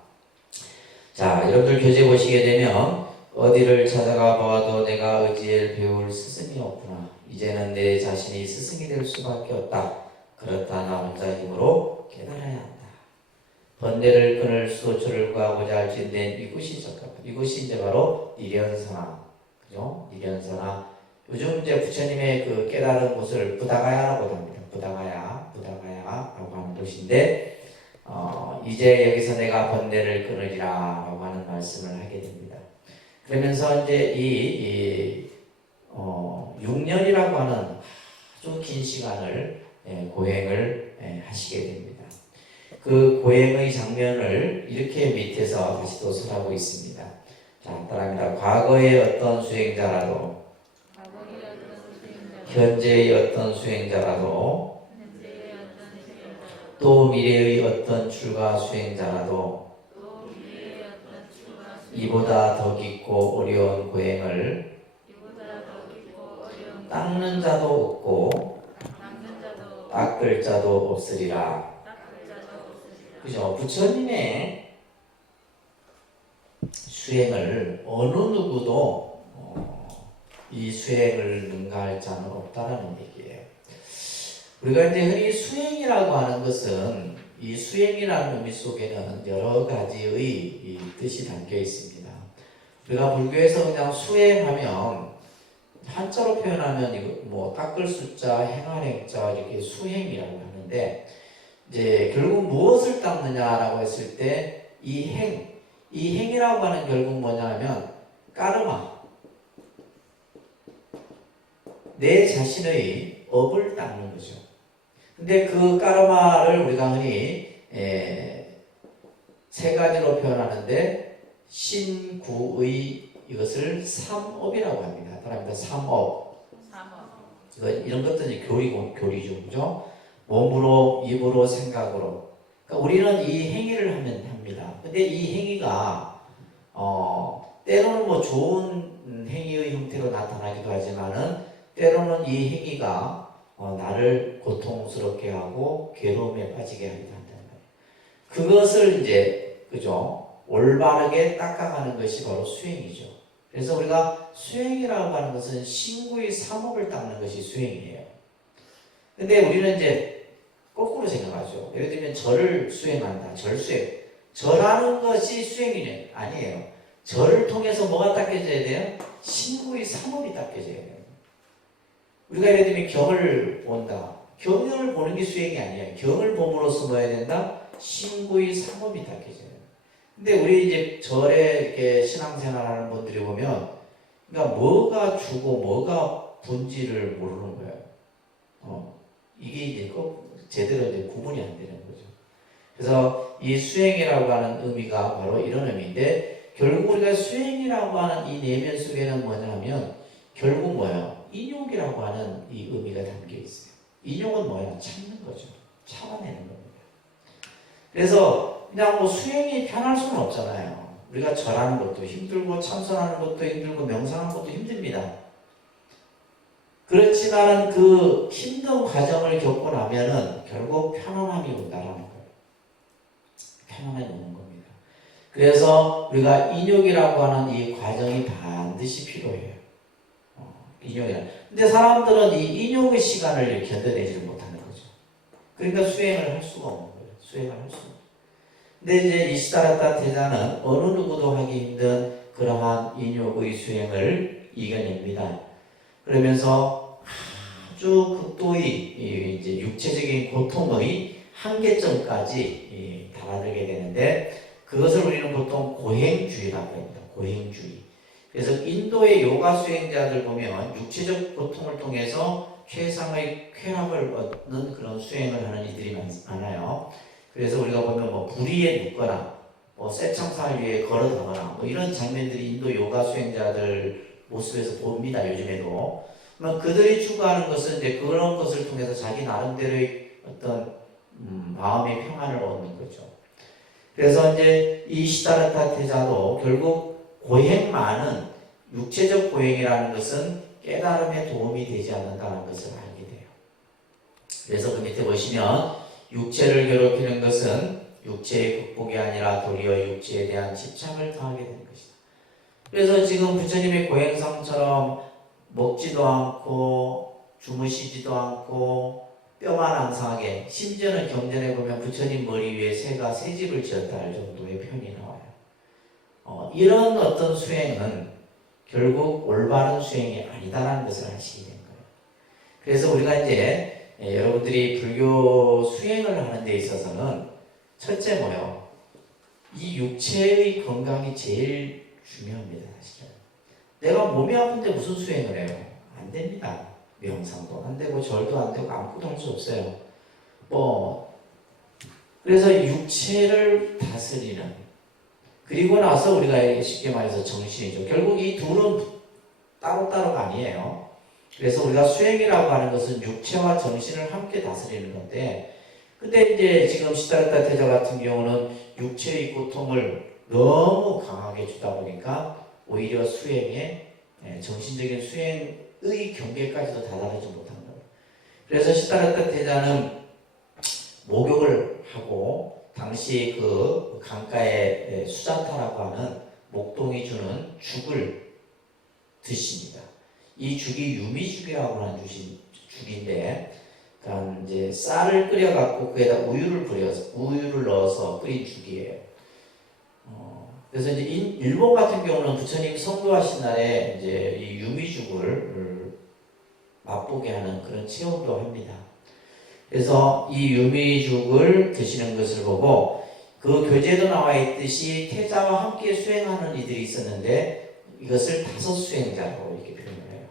자, 여러분들 교재 보시게 되면 어디를 찾아가 보아도 내가 의지에 배울 스승이 없구나. 이제는 내 자신이 스승이 될 수밖에 없다. 그렇다 나 혼자 힘으로 깨달아야 한다. 번뇌를 끊을 수도처를 구하고자 할진된 이곳이 적합하다. 이곳이 이제 바로 니련사나, 그죠? 니련사나. 요즘 이제 부처님의 그 깨달은 곳을 부다가야라고 합니다. 부다가야라고 하는 곳인데, 이제 여기서 내가 번뇌를 끊으리라라고 하는 말씀을 하게 됩니다. 그러면서 이제 6년이라고 하는 아주 긴 시간을 고행을 하시게 됩니다. 그 고행의 장면을 이렇게 밑에서 다시 도설하고 있습니다. 자, 따라합니다. 과거의 어떤 수행자라도, 현재의 어떤 수행자라도, 또 미래의 어떤 출가 수행자라도 이보다 더 깊고 어려운 고행을 닦는 자도 없고 닦을 자도 없으리라. 그죠? 부처님의 수행을 어느 누구도 이 수행을 능가할 자는 없다라는 얘기예요. 우리가 이제 흔히 수행이라고 하는 것은, 이 수행이라는 의미 속에는 여러 가지의 이 뜻이 담겨 있습니다. 우리가 불교에서 그냥 수행하면 한자로 표현하면 이거 뭐 닦을 숫자, 행할 행자 이렇게 수행이라고 하는데, 이제 결국 무엇을 닦느냐라고 했을 때 이 행이라고 하는 결국 뭐냐면 까르마, 내 자신의 업을 닦는 거죠. 근데 그 까르마를 우리가 흔히 세 가지로 표현하는데, 신구의 이것을 삼업이라고 합니다. 따라합니다. 삼업. 이런 것들이 교리죠, 그죠? 몸으로, 입으로, 생각으로. 그러니까 우리는 이 행위를 하면 합니다. 근데 이 행위가 때로는 뭐 좋은 행위의 형태로 나타나기도 하지만은, 때로는 이 행위가 나를 고통스럽게 하고 괴로움에 빠지게 하기도 한다는 거예요. 그것을 이제, 그죠? 올바르게 닦아가는 것이 바로 수행이죠. 그래서 우리가 수행이라고 하는 것은 신구의 사목을 닦는 것이 수행이에요. 근데 우리는 이제 거꾸로 생각하죠. 예를 들면 절을 수행한다. 절수행. 절하는 것이 수행이냐? 아니에요. 절을 통해서 뭐가 닦여져야 돼요? 신구의 사목이 닦여져야 돼요. 우리가 예를 들면 경을 본다. 경을 보는 게 수행이 아니에요. 경을 봄으로써 뭐 해야 된다? 신구의 사목이 닦여져요. 근데 우리 이제 절에 이렇게 신앙생활하는 분들이 보면, 그러니까 뭐가 주고 뭐가 본질을 모르는 거예요. 이게 이제 꼭 제대로 이제 구분이 안 되는 거죠. 그래서 이 수행이라고 하는 의미가 바로 이런 의미인데, 결국 우리가 수행이라고 하는 이 내면 속에는 뭐냐면, 결국 뭐예요? 인욕이라고 하는 이 의미가 담겨 있어요. 인욕은 뭐예요? 참는 거죠. 참아내는 겁니다. 그래서 그냥 뭐 수행이 편할 수는 없잖아요. 우리가 절하는 것도 힘들고 참선하는 것도 힘들고 명상하는 것도 힘듭니다. 그렇지만 그 힘든 과정을 겪고 나면은 결국 편안함이 온다라는 거예요. 편안함이 오는 겁니다. 그래서 우리가 인욕이라고 하는 이 과정이 반드시 필요해요. 인욕이라. 근데 사람들은 이 인욕의 시간을 견뎌내지를 못하는 거죠. 그러니까 수행을 할 수가 없는 거예요. 수행을 할 수가 없는 거예요. 근데 이제 이 시다라타 태자는 어느 누구도 하기 힘든 그러한 인욕의 수행을 이겨냅니다. 그러면서 아주 극도의 이제 육체적인 고통의 한계점까지 달아들게 되는데, 그것을 우리는 보통 고행주의라고 합니다. 고행주의. 그래서 인도의 요가 수행자들 보면 육체적 고통을 통해서 최상의 쾌락을 얻는 그런 수행을 하는 이들이 많아요. 그래서 우리가 보면 뭐 부리에 눕거나 뭐 쇠창살 위에 걸어가거나 뭐 이런 장면들이 인도 요가 수행자들 모습에서 봅니다. 요즘에도. 그들이 추구하는 것은 이제 그런 것을 통해서 자기 나름대로의 어떤 마음의 평안을 얻는 거죠. 그래서 이제 이 시다라타 태자도 결국 고행만은, 육체적 고행이라는 것은 깨달음에 도움이 되지 않는다는 것을 알게 돼요. 그래서 그 밑에 보시면 육체를 괴롭히는 것은 육체의 극복이 아니라 도리어 육체에 대한 집착을 더하게 되는 것이다. 그래서 지금 부처님의 고행성처럼 먹지도 않고 주무시지도 않고 뼈만 앙상하게, 심지어는 경전에 보면 부처님 머리 위에 새가 새집을 지었다 할 정도의 표현이 나와요. 이런 어떤 수행은 결국 올바른 수행이 아니다라는 것을 아시게 된 거예요. 그래서 우리가 이제 여러분들이 불교 수행을 하는 데 있어서는 첫째 뭐요? 이 육체의 건강이 제일 중요합니다. 사실은. 내가 몸이 아픈데 무슨 수행을 해요? 안 됩니다. 명상도 안 되고 절도 안 되고 아무것도 할 수 없어요. 그래서 육체를 다스리는, 그리고 나서 우리가 쉽게 말해서 정신이죠. 결국 이 둘은 따로따로가 아니에요. 그래서 우리가 수행이라고 하는 것은 육체와 정신을 함께 다스리는 건데, 근데 이제 지금 시다라타 태자 같은 경우는 육체의 고통을 너무 강하게 주다 보니까 오히려 수행에, 정신적인 수행의 경계까지도 다다르지 못한 거예요. 그래서 시다라타 태자는 목욕을 하고 당시 그 강가에 수자타라고 하는 목동이 주는 죽을 드십니다. 이 죽이 유미죽이라고 하는 죽인데, 그러니까 이제 쌀을 끓여갖고 그에다 우유를 넣어서 끓인 죽이에요. 그래서 이제 일본 같은 경우는 부처님 성도하신 날에 이제 이 유미죽을 맛보게 하는 그런 체험도 합니다. 그래서 이 유미죽을 드시는 것을 보고, 그 교재도 나와 있듯이 태자와 함께 수행하는 이들이 있었는데 이것을 5수행자라고 이렇게 표현을 해요.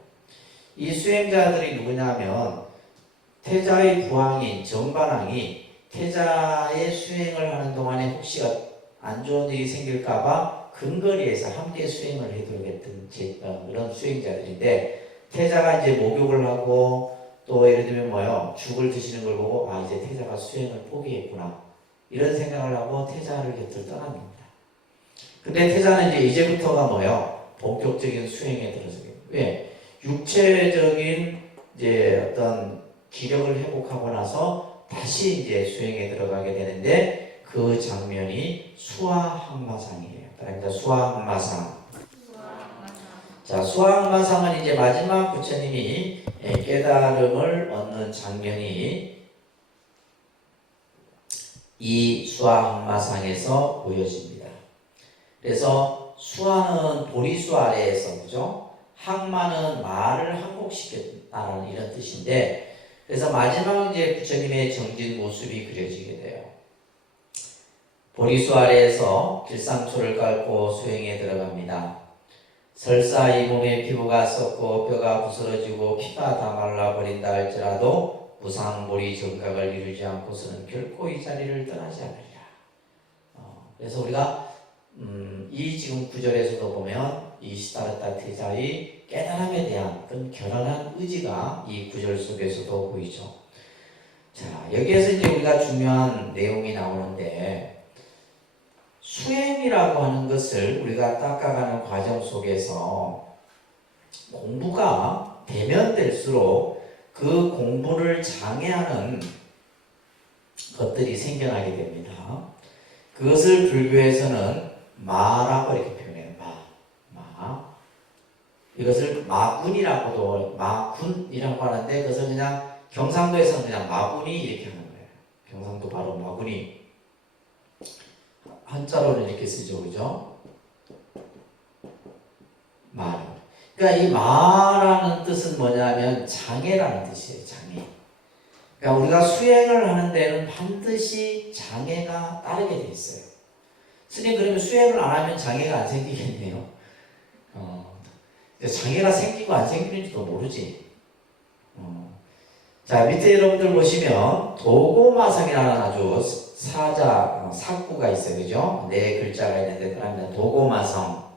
이 수행자들이 누구냐면 태자의 부왕인 정반왕이 태자의 수행을 하는 동안에 혹시 안 좋은 일이 생길까봐 근거리에서 함께 수행을 해도록 했던 그런 수행자들인데, 태자가 이제 목욕을 하고 또 예를 들면 뭐요, 죽을 드시는 걸 보고 이제 태자가 수행을 포기했구나 이런 생각을 하고 태자를 곁을 떠납니다. 근데 태자는 이제부터가 뭐요, 본격적인 수행에 들어서게 돼요. 왜? 육체적인 이제 어떤 기력을 회복하고 나서 다시 이제 수행에 들어가게 되는데, 그 장면이 수화항마상이에요. 따라합니다. 수화항마상. 자, 수화항마상은 이제 마지막 부처님이 깨달음을 얻는 장면이 이 수화항마상에서 보여집니다. 그래서 수화는 보리수 아래에서, 그죠? 항마는 말을 항복시켰다는 이런 뜻인데, 그래서 마지막 이제 부처님의 정진 모습이 그려지게 돼요. 보리수 아래에서 길상초를 깔고 수행에 들어갑니다. 설사 이 몸의 피부가 썩고 뼈가 부스러지고 피가 다 말라버린다 할지라도 무상보리 정각을 이루지 않고서는 결코 이 자리를 떠나지 않으리라. 그래서 우리가 이 지금 구절에서도 보면 이 시다르타 태자의 깨달음에 대한 어떤 결연한 의지가 이 구절 속에서도 보이죠. 자, 여기에서 이제 우리가 중요한 내용이 나오는데, 수행이라고 하는 것을 우리가 닦아가는 과정 속에서 공부가 되면 될수록 그 공부를 장애하는 것들이 생겨나게 됩니다. 그것을 불교에서는 마라고 이렇게 표현해요. 마. 이것을 마군이라고도, 마군이라고 하는데, 그것을 그냥 경상도에서는 그냥 마군이 이렇게 하는 거예요. 경상도 바로 마군이. 한자로는 이렇게 쓰죠, 그죠? 말. 그러니까 이 마라는 뜻은 뭐냐면 장애라는 뜻이에요, 장애. 그러니까 우리가 수행을 하는 데는 반드시 장애가 따르게 돼 있어요. 스님, 그러면 수행을 안 하면 장애가 안 생기겠네요. 장애가 생기고 안 생기는지도 모르지. 자, 밑에 여러분들 보시면 도고마성이라는 아주 사구가 있어요. 그죠? 네 글자가 있는데, 그러면 도고마성.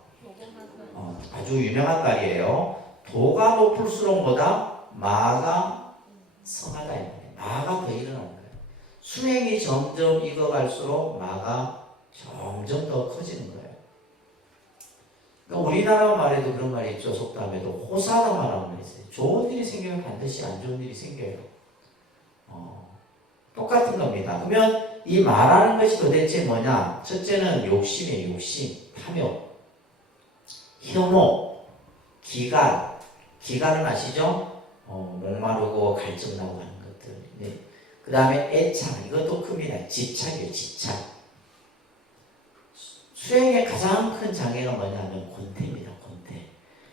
아주 유명한 말이에요. 도가 높을수록 뭐다? 마가 성하다. 마가 더 일어나는 거예요. 수행이 점점 익어갈수록 마가 점점 더 커지는 거예요. 그러니까 우리나라 말에도 그런 말이 있죠. 속담에도 호사다마라는 말이 있어요. 좋은 일이 생기면 반드시 안 좋은 일이 생겨요. 똑같은 겁니다. 그러면 이 말하는 것이 도대체 뭐냐? 첫째는 욕심이에요. 욕심, 탐욕, 혐오, 기간. 기간은 아시죠? 목마르고 갈증나고 하는 것들. 네. 그 다음에 애착, 이것도 큽니다. 집착이에요. 집착. 수행의 가장 큰 장애가 뭐냐면 권태입니다. 권태.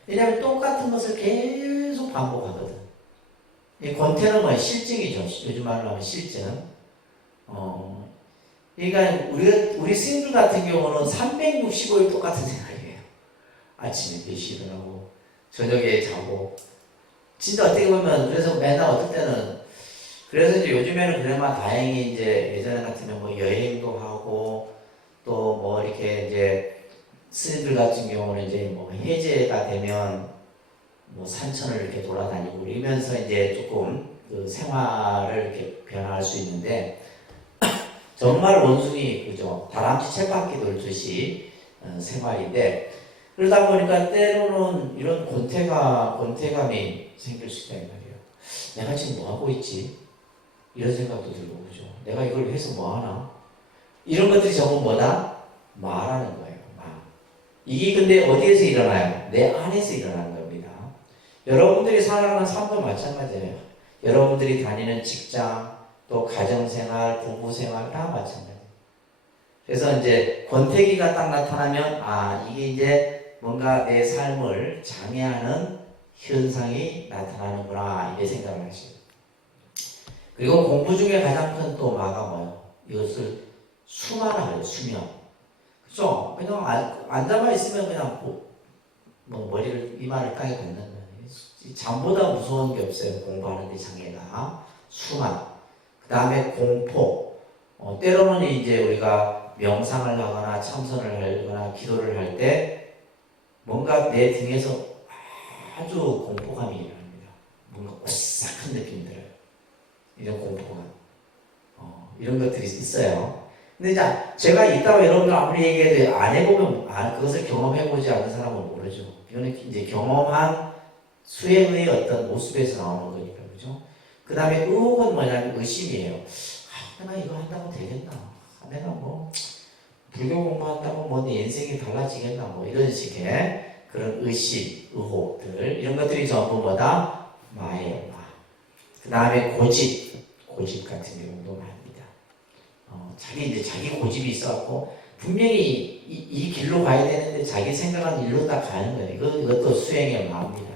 왜냐하면 똑같은 것을 계속 반복하거든. 이 권태는 뭐예요? 실증이죠. 요즘 말로 하면 실증. 그러니까 우리 스님들 같은 경우는 365일 똑같은 생각이에요. 아침에 4시에 일어나고 저녁에 자고. 진짜 어떻게 보면, 그래서 맨날 어떨 때는, 그래서 이제 요즘에는 그나마 다행히 이제 예전에 같으면 뭐 여행도 하고 또 뭐 이렇게 이제 스님들 같은 경우는 이제 뭐 해제가 되면 뭐 산천을 이렇게 돌아다니고 이러면서 이제 조금 그 생활을 이렇게 변화할 수 있는데, 정말 원숭이, 그죠? 다람쥐 쳇바퀴 돌듯이 생활인데, 그러다 보니까 때로는 이런 권태감이 생길 수 있다는 말이에요. 내가 지금 뭐 하고 있지? 이런 생각도 들고, 그죠? 내가 이걸 해서 뭐 하나? 이런 것들이 전부 뭐다? 마라는 거예요. 마. 이게 근데 어디에서 일어나요? 내 안에서 일어나는 겁니다. 여러분들이 살아가는 삶도 마찬가지예요. 여러분들이 다니는 직장, 또 가정생활, 부부생활 다 마찬가지예요. 그래서 이제 권태기가 딱 나타나면, 이게 이제 뭔가 내 삶을 장애하는 현상이 나타나는구나, 이렇게 생각을 하시죠. 그리고 공부 중에 가장 큰 또 마가 뭐예요? 이것을 수마라 해요. 수면. 그죠? 그냥 앉아만 있으면 그냥 뭐 머리를, 이마를 땅에 닿는 거예요. 잠보다 무서운 게 없어요. 공부하는 데 장애가. 수만. 그 다음에 공포. 때로는 이제 우리가 명상을 하거나 참선을 하거나 기도를 할 때 뭔가 내 등에서 아주 공포감이 일어납니다. 뭔가 오싹한 느낌이 들어요. 이런 공포감. 이런 것들이 있어요. 근데 이제 제가 이따가 여러분들 아무리 얘기해도 안 해보면, 그것을 경험해보지 않은 사람은 모르죠. 이거는 이제 경험한 수행의 어떤 모습에서 나오는 거니까, 그죠? 그 다음에 의혹은 뭐냐면 의심이에요. 내가 이거 한다고 되겠나? 내가 뭐 불교 공부한다고 뭐 내 인생이 달라지겠나 뭐 이런 식의 그런 의심, 의혹들 이런 것들이 전부 뭐다? 마예요. 마. 그 다음에 고집 같은 경우도 많습니다. 자기 고집이 있어갖고 분명히 이 길로 가야 되는데 자기 생각한 일로 딱 가는 거예요. 이것도 수행의 마입니다.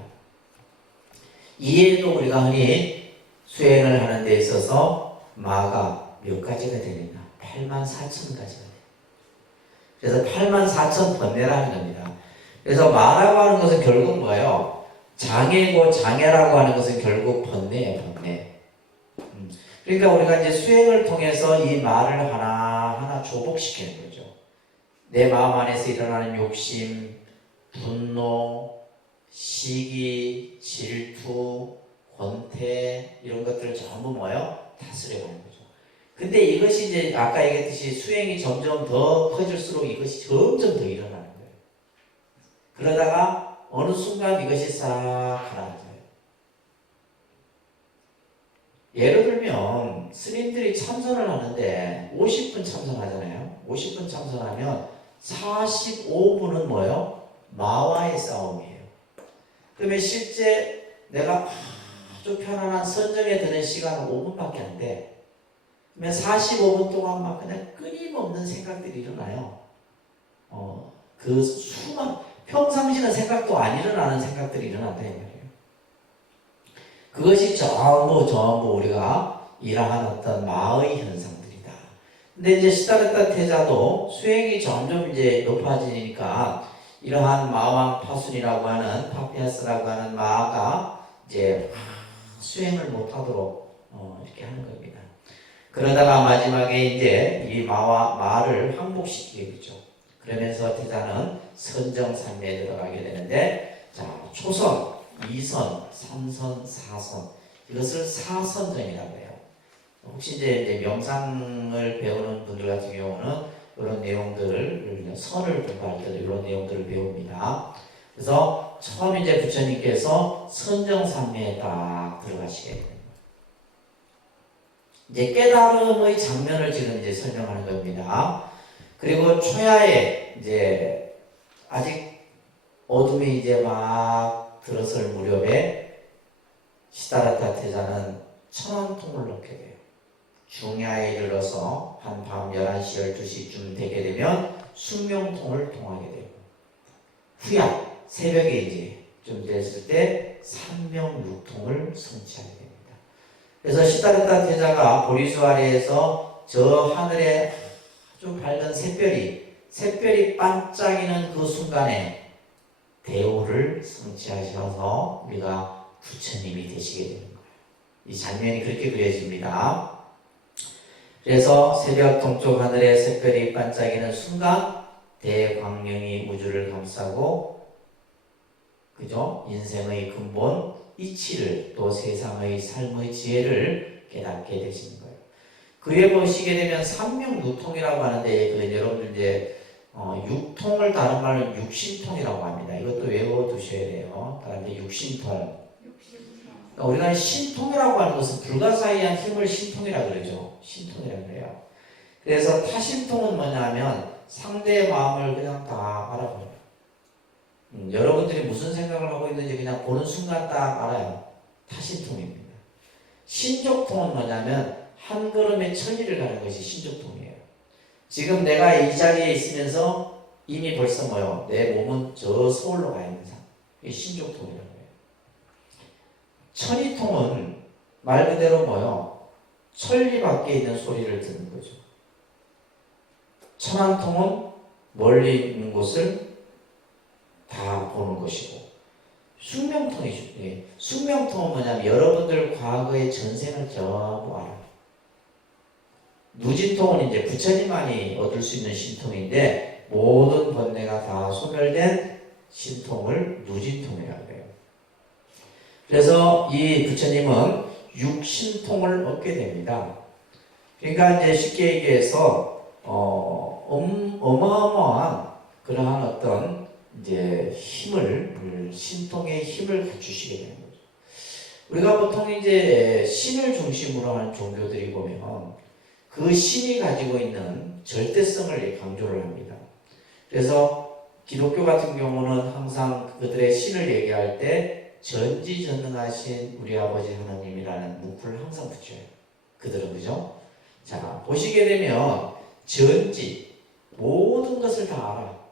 이해도 우리가 흔히 수행을 하는 데 있어서 마가 몇 가지가 되느냐? 84,000가지가 돼요. 그래서 84,000 번뇌라는 겁니다. 그래서 마라고 하는 것은 결국 뭐예요? 장애고 장애라고 하는 것은 결국 번뇌예요, 번뇌. 그러니까 우리가 이제 수행을 통해서 이 마를 하나하나 조복시키는 거죠. 내 마음 안에서 일어나는 욕심, 분노, 시기, 질투, 권태 이런 것들을 전부 뭐예요? 다스려가는 거죠. 근데 이것이 이제 아까 얘기했듯이 수행이 점점 더 커질수록 이것이 점점 더 일어나는 거예요. 그러다가 어느 순간 이것이 싹 가라앉아요. 예를 들면 스님들이 참선을 하는데 50분 참선하잖아요. 50분 참선하면 45분은 뭐예요? 마와의 싸움이에요. 그러면 실제 내가 아주 편안한 선정에 드는 시간은 5분밖에 안 돼. 그러면 45분 동안 막 그냥 끊임없는 생각들이 일어나요. 그 수많은 평상시는 생각도 안 일어나는 생각들이 일어난다 이 말이에요. 그것이 전부 우리가 이러한 어떤 마의 현상들이다. 근데 이제 시다르타 태자도 수행이 점점 이제 높아지니까 이러한 마왕 파순이라고 하는 파피아스라고 하는 마가 이제 수행을 못하도록 이렇게 하는 겁니다. 그러다가 마지막에 이제 이 마를 항복시키겠죠. 그러면서 태자는 선정산매에 들어가게 되는데, 자, 초선, 2선, 3선, 4선 이것을 사선정이라고 해요. 혹시 이제 명상을 배우는 분들 같은 경우는 이런 내용들을 선을 공부할 때도 이런 내용들을 배웁니다. 그래서 처음 이제 부처님께서 선정산매에 딱 들어가시게 됩니다. 이제 깨달음의 장면을 지금 이제 설명하는 겁니다. 그리고 초야에 이제 아직 어둠이 이제 막 들어설 무렵에 시다라타 태자는 천왕통을 넣게 돼요. 중야에 이르러서 한 밤 11시, 12시쯤 되게 되면 숙명통을 통하게 되고, 후야, 새벽에 이제 좀 됐을 때 삼명육통을 성취하게 됩니다. 그래서 시다르타 태자가 보리수 아래에서 저 하늘에 아주 밝은 샛별이 반짝이는 그 순간에 대오를 성취하셔서 우리가 부처님이 되시게 되는 거예요. 이 장면이 그렇게 그려집니다. 그래서 새벽 동쪽 하늘에 샛별이 반짝이는 순간 대광명이 우주를 감싸고, 그죠? 인생의 근본 이치를, 또 세상의 삶의 지혜를 깨닫게 되시는 거예요. 그에 보시게 되면 삼명육통이라고 하는데, 그 여러분들 이제 육통을 다른 말로 육신통이라고 합니다. 이것도 외워두셔야 돼요. 다른 게 육신통. 우리가 신통이라고 하는 것은 불가사의한 힘을 신통이라고 그러죠. 신통이라고 그래요. 그래서 타신통은 뭐냐면 상대의 마음을 그냥 다 알아봐요. 여러분들이 무슨 생각을 하고 있는지 그냥 보는 순간 딱 알아요. 타신통입니다. 신족통은 뭐냐면 한 걸음의 천리를 가는 것이 신족통이에요. 지금 내가 이 자리에 있으면서 이미 벌써 뭐요? 내 몸은 저 서울로 가 있는 상황. 이게 신족통이라고 해요. 천리통은 말 그대로 뭐요? 천리 밖에 있는 소리를 듣는 거죠. 천왕통은 멀리 있는 곳을 다 보는 것이고, 숙명통이죠. 예. 숙명통은 뭐냐면 여러분들 과거의 전생을 전부 알아요. 누진통은 이제 부처님만이 얻을 수 있는 신통인데, 모든 번뇌가 다 소멸된 신통을 누진통이라고 해요. 그래서 이 부처님은 육신통을 얻게 됩니다. 그러니까 이제 쉽게 얘기해서 어마어마한 그러한 어떤 이제 힘을, 신통의 힘을 갖추시게 되는 거죠. 우리가 보통 이제 신을 중심으로 하는 종교들이 보면 그 신이 가지고 있는 절대성을 강조를 합니다. 그래서 기독교 같은 경우는 항상 그들의 신을 얘기할 때 전지전능하신 우리 아버지 하나님이라는 문구를 항상 붙여요. 그들은 그죠? 자, 보시게 되면 전지 모든 것을 다 알아.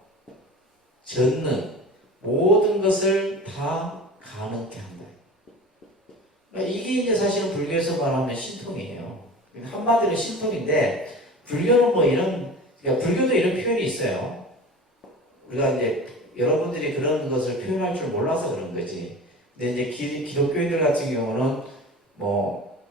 전능 모든 것을 다 가능케 한다. 그러니까 이게 이제 사실은 불교에서 말하면 신통이에요. 한마디로 신통인데 불교는 뭐 이런 그러니까 불교도 이런 표현이 있어요. 우리가 이제 여러분들이 그런 것을 표현할 줄 몰라서 그런 거지. 근데 이제 기독교인들 같은 경우는 뭐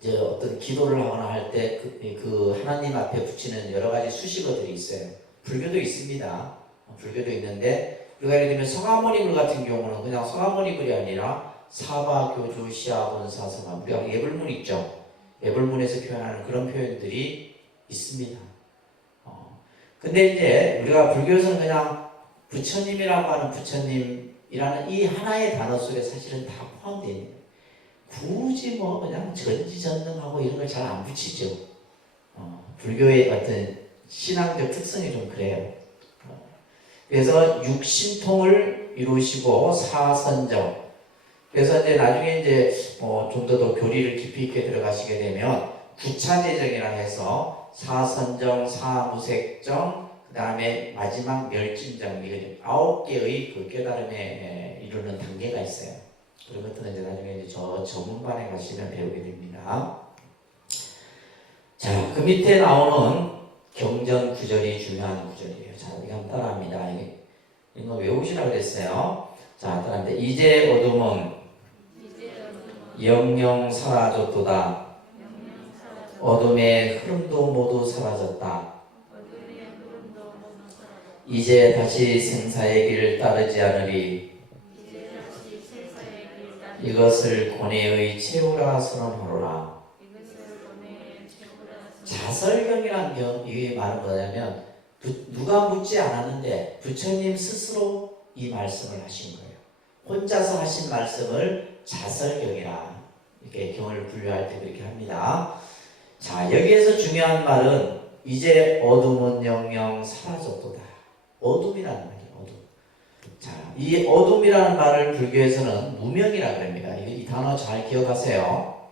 이제 어떤 기도를 하거나 할 때 그 하나님 앞에 붙이는 여러 가지 수식어들이 있어요. 불교도 있습니다. 불교도 있는데 우리가 예를 들면 성하모니불 같은 경우는 그냥 성하모니불이 아니라 사바, 교주, 시아, 본사, 서가 우리가 예불문 있죠. 예불문에서 표현하는 그런 표현들이 있습니다. 근데 이제 우리가 불교에서는 그냥 부처님이라고 하는 부처님이라는 이 하나의 단어 속에 사실은 다 포함되어 있는 거예요. 굳이 뭐 그냥 전지전능하고 이런 걸 잘 안 붙이죠. 불교의 어떤 신앙적 특성이 좀 그래요. 그래서 육신통을 이루시고 사선정. 그래서 이제 나중에 이제 좀 더 교리를 깊이 있게 들어가시게 되면 구차제정이라 해서 사선정, 사무색정, 그 다음에 마지막 멸진정, 이게 9개의 그 깨달음에 이르는 단계가 있어요. 그런 것들은 이제 나중에 이제 저 전문반에 가시면 배우게 됩니다. 자, 그 밑에 나오는 경전 구절이 중요한 구절이에요. 자, 우리가 한번 따라합니다. 이거 외우시라고 그랬어요. 자, 따라합니다. 이제 어둠은 영영 사라졌도다. 어둠의 흐름도 모두 사라졌다. 이제 다시 생사의 길을 따르지 않으리. 이것을 고뇌의 최후라 선언하노라. 자설경이란 이게 말은 뭐냐면 누가 묻지 않았는데 부처님 스스로 이 말씀을 하신 거예요. 혼자서 하신 말씀을 자설경이라 이렇게 경을 분류할 때 그렇게 합니다. 자, 여기에서 중요한 말은 이제 어둠은 영영 사라졌도다. 어둠이라는 말이에요. 어둠. 자, 이 어둠이라는 말을 불교에서는 무명이라 그럽니다. 이 단어 잘 기억하세요.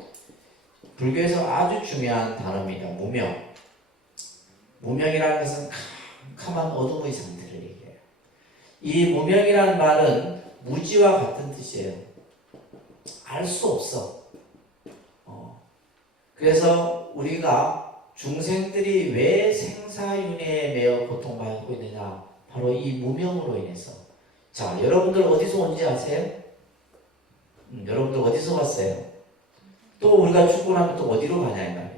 불교에서 아주 중요한 단어입니다. 무명. 무명이라는 것은 캄캄한 어둠의 상태를 얘기해요. 이 무명이라는 말은 무지와 같은 뜻이에요. 알 수 없어. 그래서 우리가 중생들이 왜 생사윤회에 매여 고통받고 있느냐? 바로 이 무명으로 인해서. 자, 여러분들 어디서 온지 아세요? 여러분들 어디서 왔어요? 또 우리가 죽고 나면 또 어디로 가냐 이 말이에요.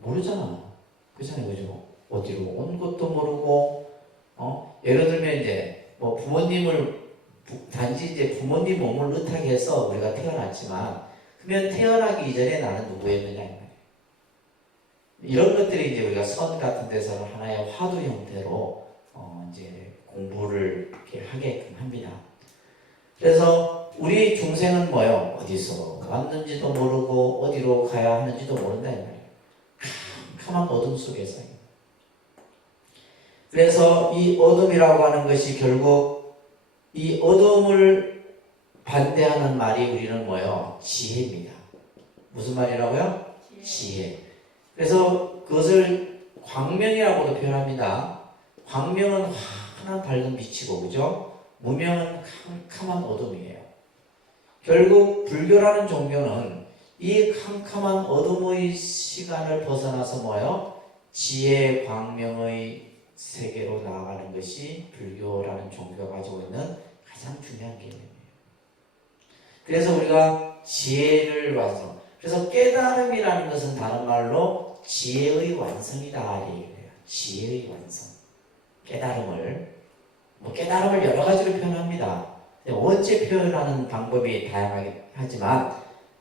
모르잖아. 그렇잖아요, 그죠? 어디로 온 것도 모르고, 예를 들면 이제 뭐 부모님을 단지 이제 부모님 몸을 의탁 해서 우리가 태어났지만, 그러면 태어나기 이전에 나는 누구였느냐 이 말이에요. 이런 것들이 이제 우리가 선 같은 데서는 하나의 화두 형태로 이제 공부를 이렇게 하게끔 합니다. 그래서 우리 중생은 뭐요? 어디서 왔는지도 모르고 어디로 가야 하는지도 모른다 이 말이에요. 캄캄한 어둠 속에서. 그래서 이 어둠이라고 하는 것이 결국 이 어둠을 반대하는 말이 우리는 뭐요? 지혜입니다. 무슨 말이라고요? 지혜. 그래서 그것을 광명이라고도 표현합니다. 광명은 환한 밝은 빛이고, 그죠? 무명은 캄캄한 어둠이에요. 결국 불교라는 종교는 이 캄캄한 어둠의 시간을 벗어나서 뭐요? 지혜 광명의 세계로 나아가는 것이 불교라는 종교가 가지고 있는 가장 중요한 개념이에요. 그래서 우리가 지혜를 완성. 그래서 깨달음이라는 것은 다른 말로 지혜의 완성이다 얘기해요. 지혜의 완성. 깨달음을 여러 가지로 표현합니다. 원체 표현하는 방법이 다양하게 하지만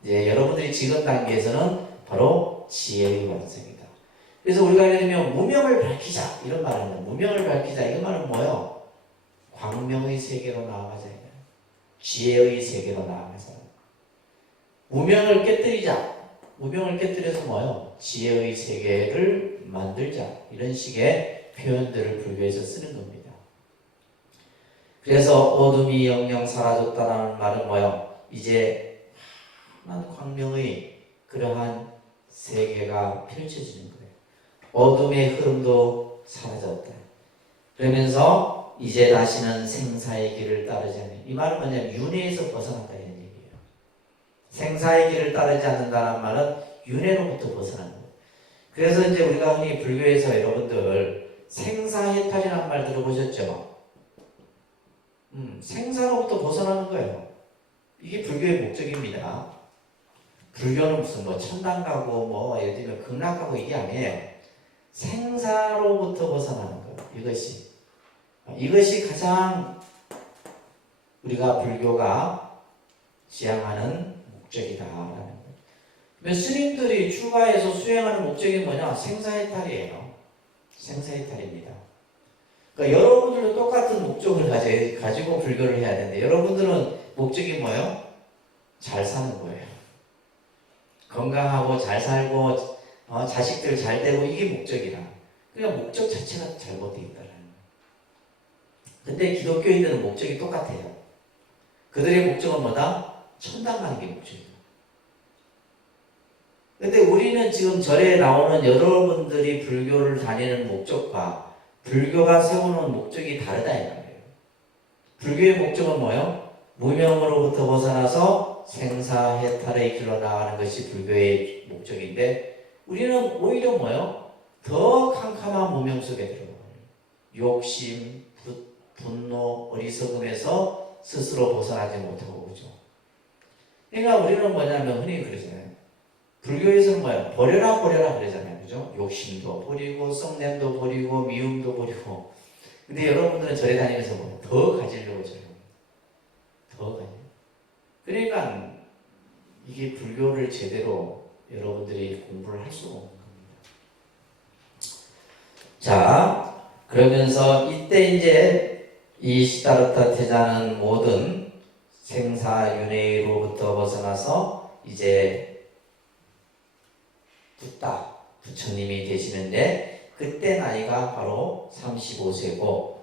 이제 여러분들이 지금 단계에서는 바로 지혜의 완성이다. 그래서 우리가 예를 들면 무명을 밝히자 이런 말을 합니다. 무명을 밝히자 이 말은 뭐예요? 광명의 세계로 나아가자. 지혜의 세계로 나아가자. 무명을 깨뜨리자. 무명을 깨뜨려서 뭐예요? 지혜의 세계를 만들자. 이런 식의 표현들을 불교에서 쓰는 겁니다. 그래서 어둠이 영영 사라졌다라는 말은 뭐예요? 이제 환한 광명의 그러한 세계가 펼쳐지는 거예요. 어둠의 흐름도 사라졌다. 그러면서 이제 다시는 생사의 길을 따르지 않는, 이 말은 뭐냐면 윤회에서 벗어난다 이런 얘기예요. 생사의 길을 따르지 않는다는 말은 윤회로부터 벗어나는 거예요. 그래서 이제 우리가 흔히 불교에서 여러분들 생사해탈이라는 말 들어보셨죠? 생사로부터 벗어나는 거예요. 이게 불교의 목적입니다. 불교는 무슨 뭐 천당 가고 뭐 예를 들면 극락 가고 이게 아니에요. 생사로부터 벗어나는 거. 이것이 가장 우리가 불교가 지향하는 목적이다라는 거예요. 스님들이 출가해서 수행하는 목적이 뭐냐? 생사해탈이에요. 생사해탈입니다. 그러니까 여러분들도 똑같은 목적을 가지고 불교를 해야 되는데 여러분들은 목적이 뭐예요? 잘 사는 거예요. 건강하고 잘 살고 자식들 잘 되고 이게 목적이라. 그러니까 목적 자체가 잘못되어 있다라는 거예요. 근데 기독교인들은 목적이 똑같아요. 그들의 목적은 뭐다? 천당 가는 게 목적이에요. 근데 우리는 지금 절에 나오는 여러분들이 불교를 다니는 목적과 불교가 세우는 목적이 다르다 이 말이에요. 불교의 목적은 뭐예요? 무명으로부터 벗어나서 생사해탈의 길로 나가는 것이 불교의 목적인데 우리는 오히려 뭐예요? 더 캄캄한 무명 속에 들어가요. 욕심, 분노, 어리석음에서 스스로 벗어나지 못하고 그죠. 그러니까 우리는 뭐냐면 흔히 그러잖아요. 불교에서는 뭐예요? 버려라 그러잖아요. 그죠? 욕심도 버리고 썩냄도 버리고 미움도 버리고. 근데 여러분들은 절에 다니면서 뭐 더 가지려고 저래요. 더 가요. 그러니까 이게 불교를 제대로 여러분들이 공부를 할 수가 없는 겁니다. 자, 그러면서 이때 이제 이 시다르타 태자는 모든 생사윤회로부터 벗어나서 이제 부처님이 되시는데 그때 나이가 바로 35세고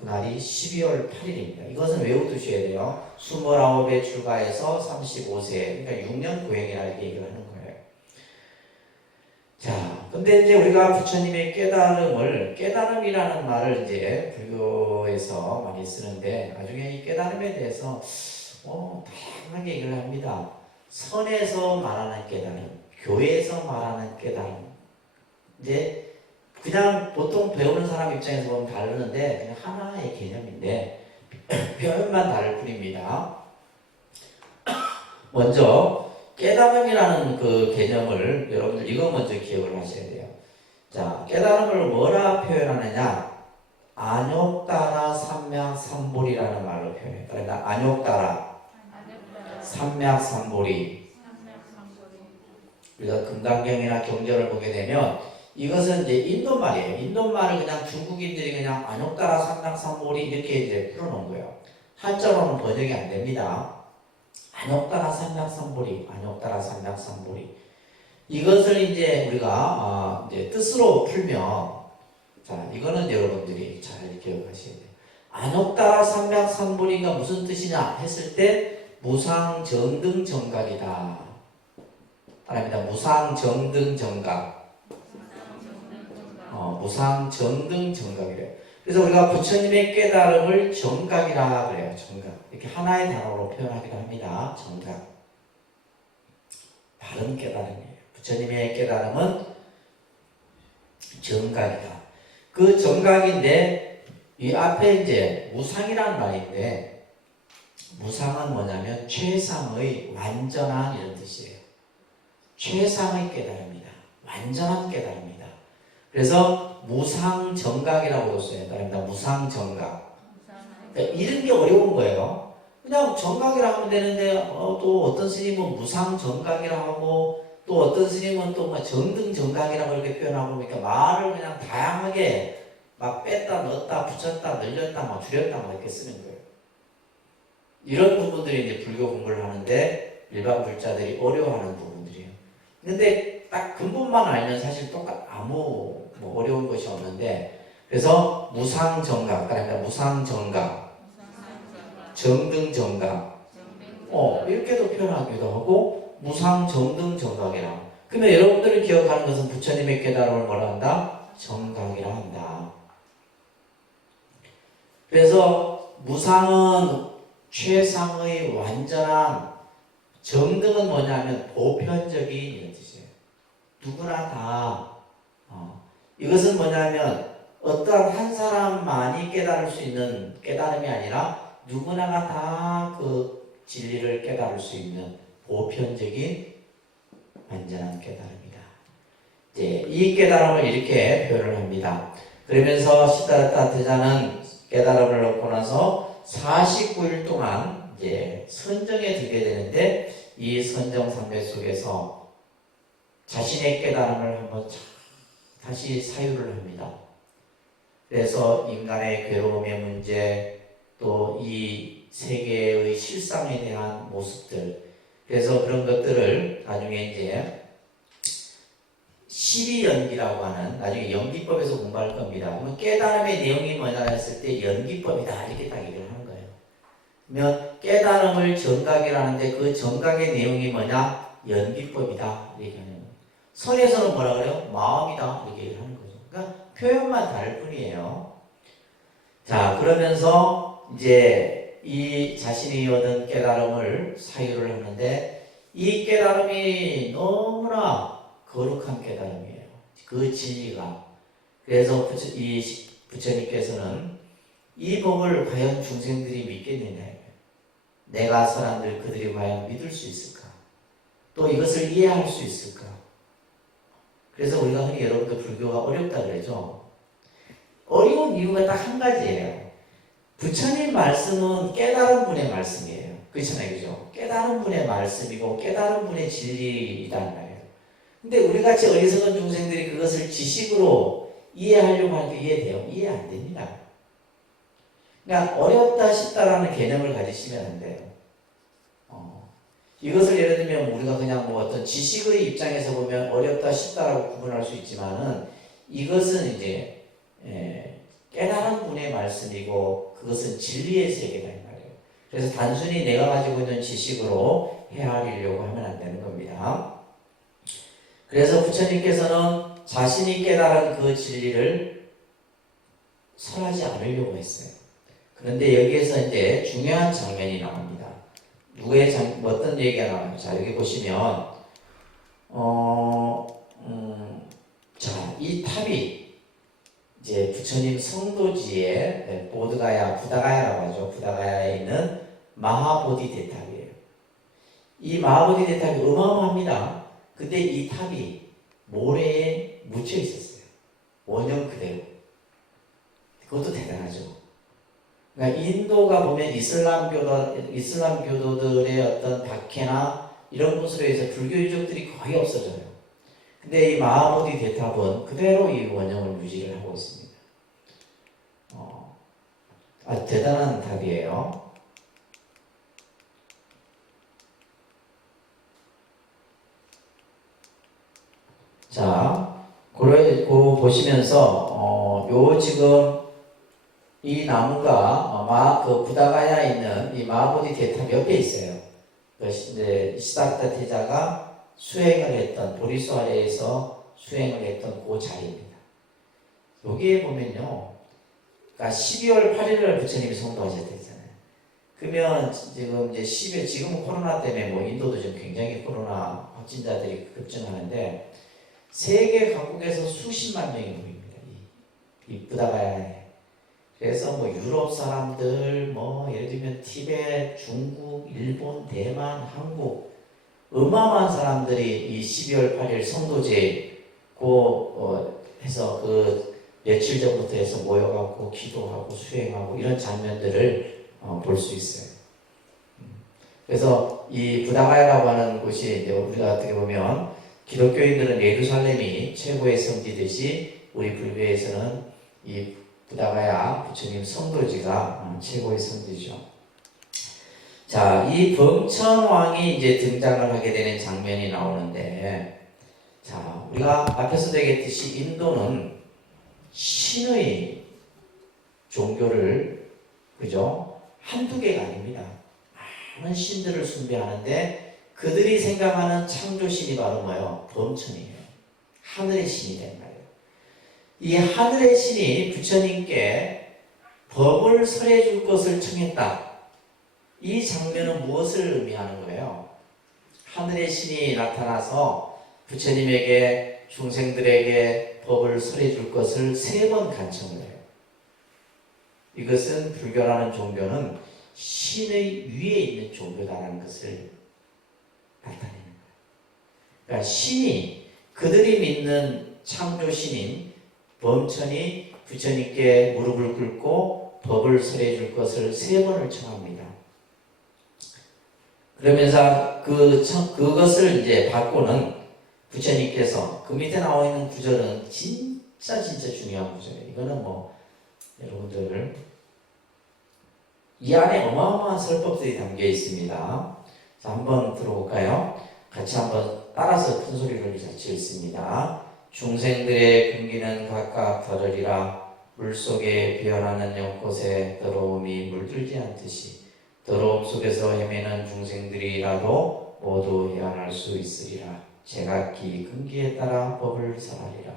그날이 12월 8일입니다. 이것은 외워두셔야 돼요. 29에 출가해서 35세, 그러니까 6년 고행이라 이렇게 얘기를 하는 거예요. 자, 근데 이제 우리가 부처님의 깨달음이라는 말을 이제 불교에서 많이 쓰는데 나중에 이 깨달음에 대해서 다양하게 얘기를 합니다. 선에서 말하는 깨달음, 교회에서 말하는 깨달음. 이제 그냥 보통 배우는 사람 입장에서 보면 다르는데 그냥 하나의 개념인데 표현만 다를 뿐입니다. 먼저 깨달음이라는 그 개념을 여러분들 이거 먼저 기억을 하셔야 돼요. 자, 깨달음을 뭐라 표현하느냐? 안욕따라 삼맥삼보리라는 말로 표현해요. 그러니까 안욕따라 삼맥삼보리. 우리가 금강경이나 경전을 보게 되면 이것은 이제 인도말이에요. 인도말을 그냥 중국인들이 그냥 안욕따라 삼맥삼보리 이렇게 이제 풀어놓은 거예요. 한자로는 번역이 안 됩니다. 안욕따라 삼맥삼보리, 안욕따라 삼맥삼보리. 이것을 이제 우리가 이제 뜻으로 풀면, 자, 이거는 여러분들이 잘 기억하셔야 돼요. 안욕따라 삼맥삼보리가 무슨 뜻이냐 했을 때 무상정등정각이다. 아닙니다. 무상정등정각. 무상정등정각이래요. 그래서 우리가 부처님의 깨달음을 정각이라 그래요. 정각. 이렇게 하나의 단어로 표현하기도 합니다. 정각. 바른 깨달음이에요. 부처님의 깨달음은 정각이다. 그 정각인데 이 앞에 이제 무상이란 말인데 무상은 뭐냐면 최상의 완전한 이런 뜻이에요. 최상의 깨달음이다. 완전한 깨달음이다. 그래서 무상정각이라고도 써요. 그러니까 무상정각. 그러니까 이런 게 어려운 거예요. 그냥 정각이라 하면 되는데 또 어떤 스님은 무상정각이라 하고 또 어떤 스님은 또 뭐 정등정각이라고 이렇게 표현하고 그러니까 말을 그냥 다양하게 막 뺐다 넣었다 붙였다 늘렸다 막 줄였다 막 이렇게 쓰는 거예요. 이런 부분들이 이제 불교 공부를 하는데 일반 불자들이 어려워하는 부분들이에요. 근데 딱 근본만 알면 사실 아무 뭐 어려운 것이 없는데, 그래서 무상정각, 그러니까 무상정각, 정등정각, 이렇게도 표현하기도 하고 무상정등정각이라. 그러면 여러분들이 기억하는 것은 부처님의 깨달음을 뭐라 한다? 정각이라 한다. 그래서 무상은 최상의 완전한, 정등은 뭐냐면 보편적인 이런 뜻이에요. 누구나 다. 이것은 뭐냐면 어떠한 한 사람만이 깨달을 수 있는 깨달음이 아니라 누구나가 다 그 진리를 깨달을 수 있는 보편적인 완전한 깨달음이다. 이제 이 깨달음을 이렇게 표현을 합니다. 그러면서 시다르타 대자는 깨달음을 얻고 나서 49일 동안 이제 선정에 들게 되는데, 이 선정 상태 속에서 자신의 깨달음을 한번 다시 사유를 합니다. 그래서 인간의 괴로움의 문제, 또 이 세계의 실상에 대한 모습들, 그래서 그런 것들을 나중에 이제 12연기라고 하는, 나중에 연기법에서 공부할 겁니다. 그러면 깨달음의 내용이 뭐냐 했을 때 연기법이다 이렇게 딱 얘기를 하는 거예요. 그러면 깨달음을 정각이라는데 그 정각의 내용이 뭐냐? 연기법이다 이렇게 하는 거예요. 선에서는 뭐라 그래요? 마음이다 이렇게 얘기를 하는 거죠. 그러니까 표현만 다를 뿐이에요. 자, 그러면서 이제 이 자신이 얻은 깨달음을 사유를 하는데, 이 깨달음이 너무나 거룩한 깨달음이에요. 그 진리가. 그래서 부처님께서는 이 법을 과연 중생들이 믿겠느냐. 내가 선한들 그들이 과연 믿을 수 있을까? 또 이것을 이해할 수 있을까? 그래서 우리가 흔히 여러분들 불교가 어렵다 그러죠. 어려운 이유가 딱 한 가지예요. 부처님 말씀은 깨달은 분의 말씀이에요. 그렇잖아요, 그죠? 깨달은 분의 말씀이고 깨달은 분의 진리이란 말이에요. 근데 우리 같이 어리석은 중생들이 그것을 지식으로 이해하려고 하니까 이해돼요? 이해 안 됩니다. 그냥 어렵다 쉽다라는 개념을 가지시면 안 돼요. 이것을 예를 들면 우리가 그냥 뭐 어떤 지식의 입장에서 보면 어렵다 쉽다라고 구분할 수 있지만은, 이것은 이제 깨달은 분의 말씀이고 그것은 진리의 세계다 이 말이에요. 그래서 단순히 내가 가지고 있는 지식으로 헤아리려고 하면 안 되는 겁니다. 그래서 부처님께서는 자신이 깨달은 그 진리를 설하지 않으려고 했어요. 그런데 여기에서 이제 중요한 장면이 나옵니다. 어떤 얘기가 나와요? 자, 여기 보시면, 자, 이 탑이 이제 부처님 성도지에 부다가야라고 하죠. 부다가야에 있는 마하보디대탑이에요. 이 마하보디대탑이 어마어마합니다. 근데 이 탑이 모래에 묻혀 있었어요. 원형 그대로. 그것도 대단하죠. 그러니까 인도가 보면 이슬람 교도들의 어떤 박해나 이런 것으로 해서 불교 유적들이 거의 없어져요. 근데 이 마하보디 대탑은 그대로 이 원형을 유지를 하고 있습니다. 아주 대단한 탑이에요. 자, 그거 보시면서 요 지금 이 나무가 그 부다가야에 있는 이 마하보디 대탑 옆에 있어요. 이제 시다르타 태자가 수행을 했던 보리수아래에서 수행을 했던 그 자리입니다. 여기에 보면요, 그러니까 12월 8일을 부처님이 성도하셨잖아요. 그러면 지금 이제 지금 코로나 때문에 뭐 인도도 지금 굉장히 코로나 확진자들이 급증하는데 세계 각국에서 수십만 명이 모입니다. 이 부다가야에. 그래서 뭐 유럽 사람들, 뭐 예를 들면 티베트, 중국, 일본, 대만, 한국 어마어마한 사람들이 이 12월 8일 성도제 해서 그 며칠 전부터 해서 모여갖고 기도하고 수행하고 이런 장면들을 볼 수 있어요. 그래서 이 부다가야라고 하는 곳이 이제 우리가 어떻게 보면 기독교인들은 예루살렘이 최고의 성지듯이 우리 불교에서는 이 부다가야 부처님 성도지가 최고의 성지죠. 자, 이 범천왕이 이제 등장을 하게 되는 장면이 나오는데, 자, 우리가 앞에서도 얘기했듯이 인도는 신의 종교를, 그죠? 한두 개가 아닙니다. 많은 신들을 숭배하는데 그들이 생각하는 창조신이 바로 뭐예요? 범천이에요. 하늘의 신이 된 말이에요. 이 하늘의 신이 부처님께 법을 설해 줄 것을 청했다. 이 장면은 무엇을 의미하는 거예요? 하늘의 신이 나타나서 부처님에게 중생들에게 법을 설해 줄 것을 3번 간청을 해요. 이것은 불교라는 종교는 신의 위에 있는 종교다라는 것을 나타내는 거예요. 그러니까 신이, 그들이 믿는 창조신인 범천이 부처님께 무릎을 꿇고 법을 설해 줄 것을 3번을 청합니다. 그러면서 그것을 이제 받고는 부처님께서, 그 밑에 나와 있는 구절은 진짜 중요한 구절이에요. 이거는 뭐 여러분들 이 안에 어마어마한 설법들이 담겨 있습니다. 자, 한번 들어볼까요? 같이 한번 따라서 큰 소리로 같이 읽습니다. 중생들의 금기는 각각 다르리라. 물속에 비어나는 연꽃에 더러움이 물들지 않듯이 더러움 속에서 헤매는 중생들이라도 모두 헤어날 수 있으리라. 제각기 금기에 따라 법을 설하리라.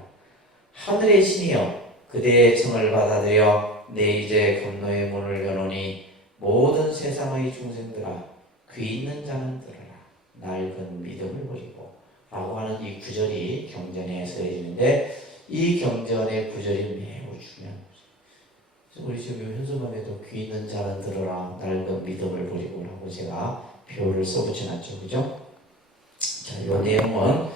하늘의 신이여, 그대의 청을 받아들여 내 이제 검노의 문을 여노니 모든 세상의 중생들아, 귀 있는 자는 들으라. 낡은 믿음을 버리고, 라고 하는 이 구절이 경전에 쓰여지는데, 이 경전의 구절이 매우 중요한 거죠. 우리 지금 현수맘에도 귀 있는 자는 들으라, 낡은 믿음을 버리고 라고 제가 표를 써붙여놨죠. 그죠? 자, 이 내용은